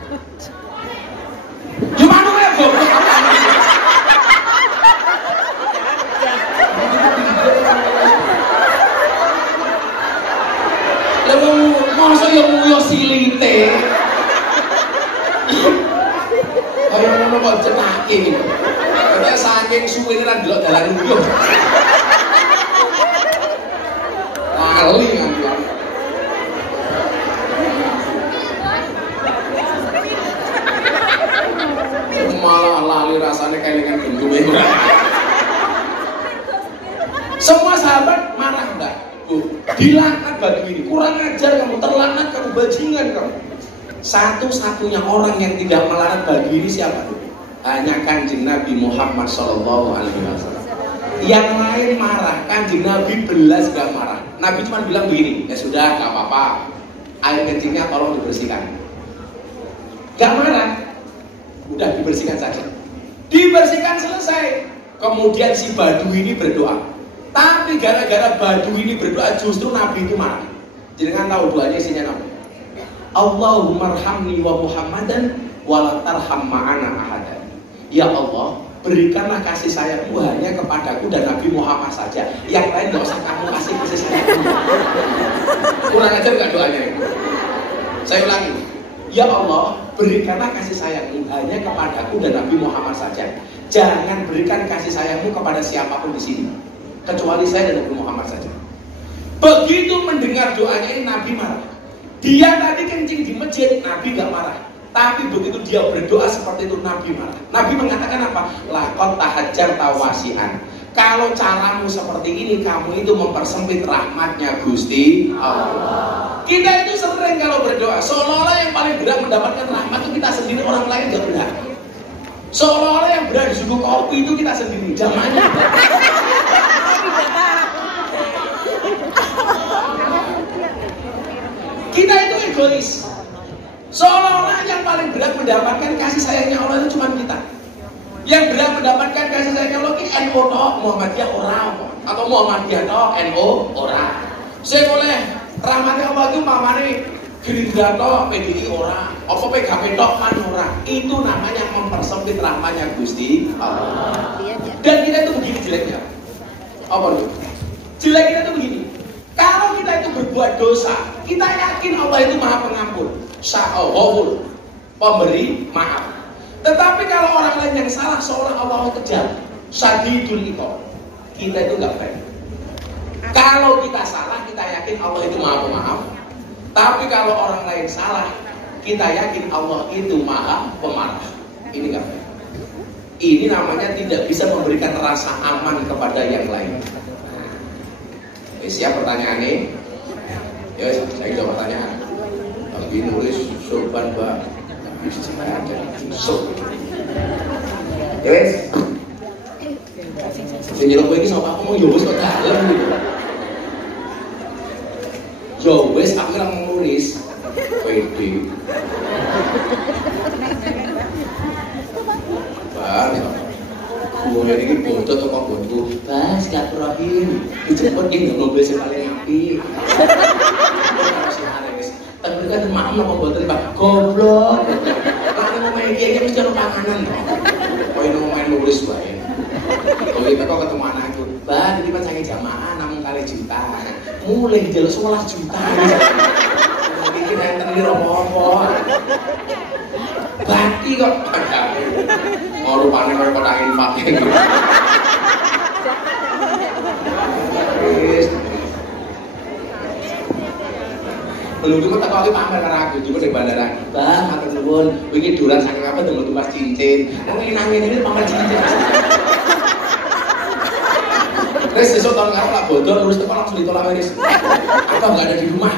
ngono kok cenake. Nek saking suwene ra ndelok dalan yo. Lali nganti. Malah lali rasanya kelingan bentuke. Semua sahabat marah enggak? Dilaknat bagi ini, kurang ajar kamu, terlaknat kamu, bajingan kamu. Satu-satunya orang yang tidak melaknat bagi ini siapa? Hanya Kanjeng Nabi Muhammad Sallallahu Alaihi Wasallam. Yang lain marah, Kanjeng Nabi belas gak marah. Nabi cuma bilang begini, ya sudah, gak apa-apa, air kencingnya tolong dibersihkan. Gak marah, udah dibersihkan saja. Dibersihkan selesai. Kemudian si Badu ini berdoa. Tapi gara-gara Badu ini berdoa, justru Nabi itu marah. Jangan tahu doanya isinya apa? Allahumma arhamni wa Muhammadan wa la tarham ma'ana ahadan. Ya Allah, berikanlah kasih sayangmu hanya kepadaku dan Nabi Muhammad saja. Yang lain gak usah kamu kasih kasih sayangmu. Kurang ajar gak doanya itu? Saya ulangi. Ya Allah, berikanlah kasih sayangmu hanya kepadaku dan Nabi Muhammad saja. Jangan berikan kasih sayangmu kepada siapapun di sini, kecuali saya dan Nabi Muhammad saja. Begitu mendengar doanya ini, Nabi marah. Dia tadi kencing di masjid, Nabi gak marah. Tapi begitu dia berdoa seperti itu, Nabi marah. Nabi mengatakan apa? Laqad tahajjar tawasian. Kalau caramu seperti ini, kamu itu mempersempit rahmatnya Gusti Allah. Kita itu sering kalau berdoa, seolah-olah yang paling berat mendapatkan rahmat itu kita sendiri, orang lain gak berat. Seolah-olah yang berat di suku kopi itu kita sendiri. Zamannya. Kita itu egois. Seolah-olah yang paling berat mendapatkan kasih sayangnya Allah itu cuma kita. Yang berat mendapatkan kasih sayangnya Allah itu NU toh, Muhammadiyah orang, atau Muhammadiyah toh, NU orang. Saya boleh rahmatnya Allah itu mamane Gerindra toh, PDI orang, apa PKB toh kan orang. Itu namanya mempersempit rahmatnya Gusti Allah. Dan kita itu begini jeleknya. Apa itu? Jelek kita itu begini. Kalau kita itu berbuat dosa, kita yakin Allah itu Maha Pengampun, Sa'awul, pemberi maaf. Tetapi kalau orang lain yang salah, seolah Allah kejam, Sadidul Iqab. Kita itu nggak baik. Kalau kita salah, kita yakin Allah itu Maha Pemaaf. Tapi kalau orang lain salah, kita yakin Allah itu Maha Pemarah. Ini nggak baik. Ini namanya tidak bisa memberikan rasa aman kepada yang lain. Siap pertanyaannya? Ya, saya jawab pertanyaan. Lagi nulis sorban Mbak. Ya wes. Sing nyelok kowe iki sapa aku mau yo wis kok dalem gitu. Yo wes aku ora nulis. Pede. Bang. Gue ini bodoh toko bodoh. Bas, gak Rahim. Dijemput ini mobil yang paling api. Tapi kan maaf nopo bodoh nih Pak. Goblok. Kalau mau main dia mesti ada panganan. Kau ini mau main mobil sesuai. Kalau kita kok ketemu anakku, Bang, ini kan saya jamaah 6 kali juta. Mulai jalur 11 juta. Lagi kita yang tenir apa-apa. Bati kok. Mau rupanya kau kotak infak gitu. Belum juga tak kau pamer karena aku juga di bandara. Bang, matur nuwun. Wingi duran saking apa dong tumbas cincin. Wong nangin ini pamer cincin. Terus besok tahun ngarep lah bodoh terus tekan langsung ditolak wis. Apa enggak ada di rumah?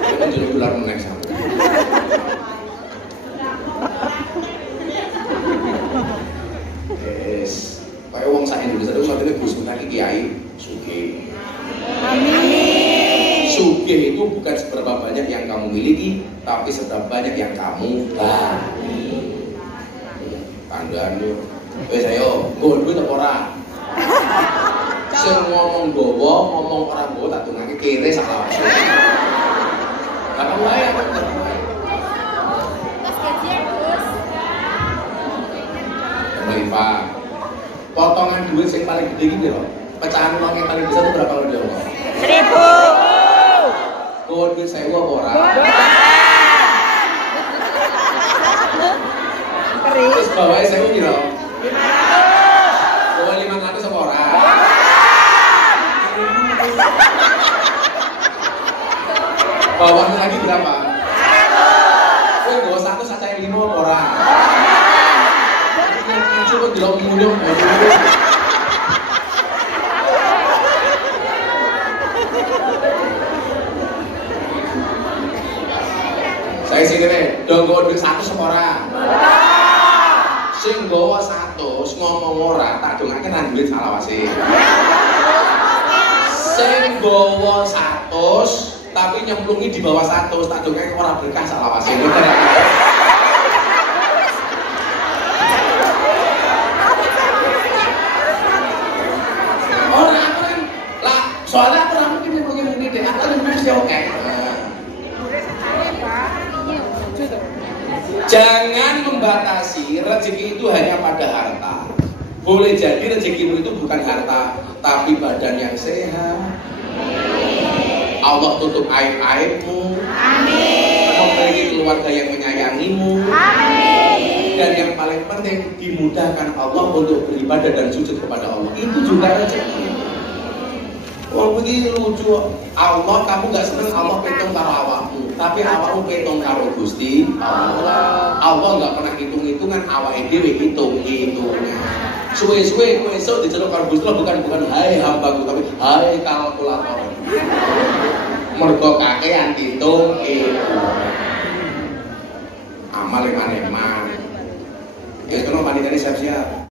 Kita jadi dolar meneng sama. Kayak wong sak Indonesia itu saat ini Gus Miftah kiai sugih. Amin. Sugih itu bukan seberapa banyak yang kamu miliki, tapi seberapa banyak yang kamu bagi. Tandane, wes ayo, nggon duit apa ora? Sing ngomong gowo, ngomong ora gowo tak tungake kere salah. Lah kamu ae aku terbaik. Mas gajian, Gus. Melimpah. Potongan duit yang paling gede gitu loh. Pecahan uang yang paling besar itu berapa lo dia? 1.000. Gue duit 1.000 apa orang? Terus bawahnya saya piro? 500. Bawa 500 apa ora? Bawahnya lagi berapa? 100. Kowe nggawa 100 sacahe 5 apa ora? Coba delok munyuk. Saya sing ngene, do nggawa duit 100 apa ora? Sing nggawa 100 ngomong ora, tak dongake nang duit salawase. Sing nggawa 100 tapi nyemplungi di bawah 100, tak dongake ora berkah salawase. Ora aku kan lah, soalnya aku ora mungkin nyemplungi deh, aku kan mesti oke. Jangan membatasi rezeki itu hanya pada harta. Boleh jadi rezekimu itu bukan harta, tapi badan yang sehat. Allah tutup aib-aibmu. Memiliki keluarga yang menyayangimu. Dan yang paling penting dimudahkan Allah untuk beribadah dan sujud kepada Allah. Itu juga rezeki. Wong begini lucu, Allah kamu gak seneng Allah petung karo awakmu, tapi awakmu petung karo Gusti Allah. Allah gak pernah hitung-hitungan, awake dhewe hitung-hitungan. Suwe-suwe kowe esuk diceluk karo Gusti Allah bukan hai hambaku, tapi hai kalkulator. Mergo kakean hitung amal eman-eman. Ya kono panitane siap-siap.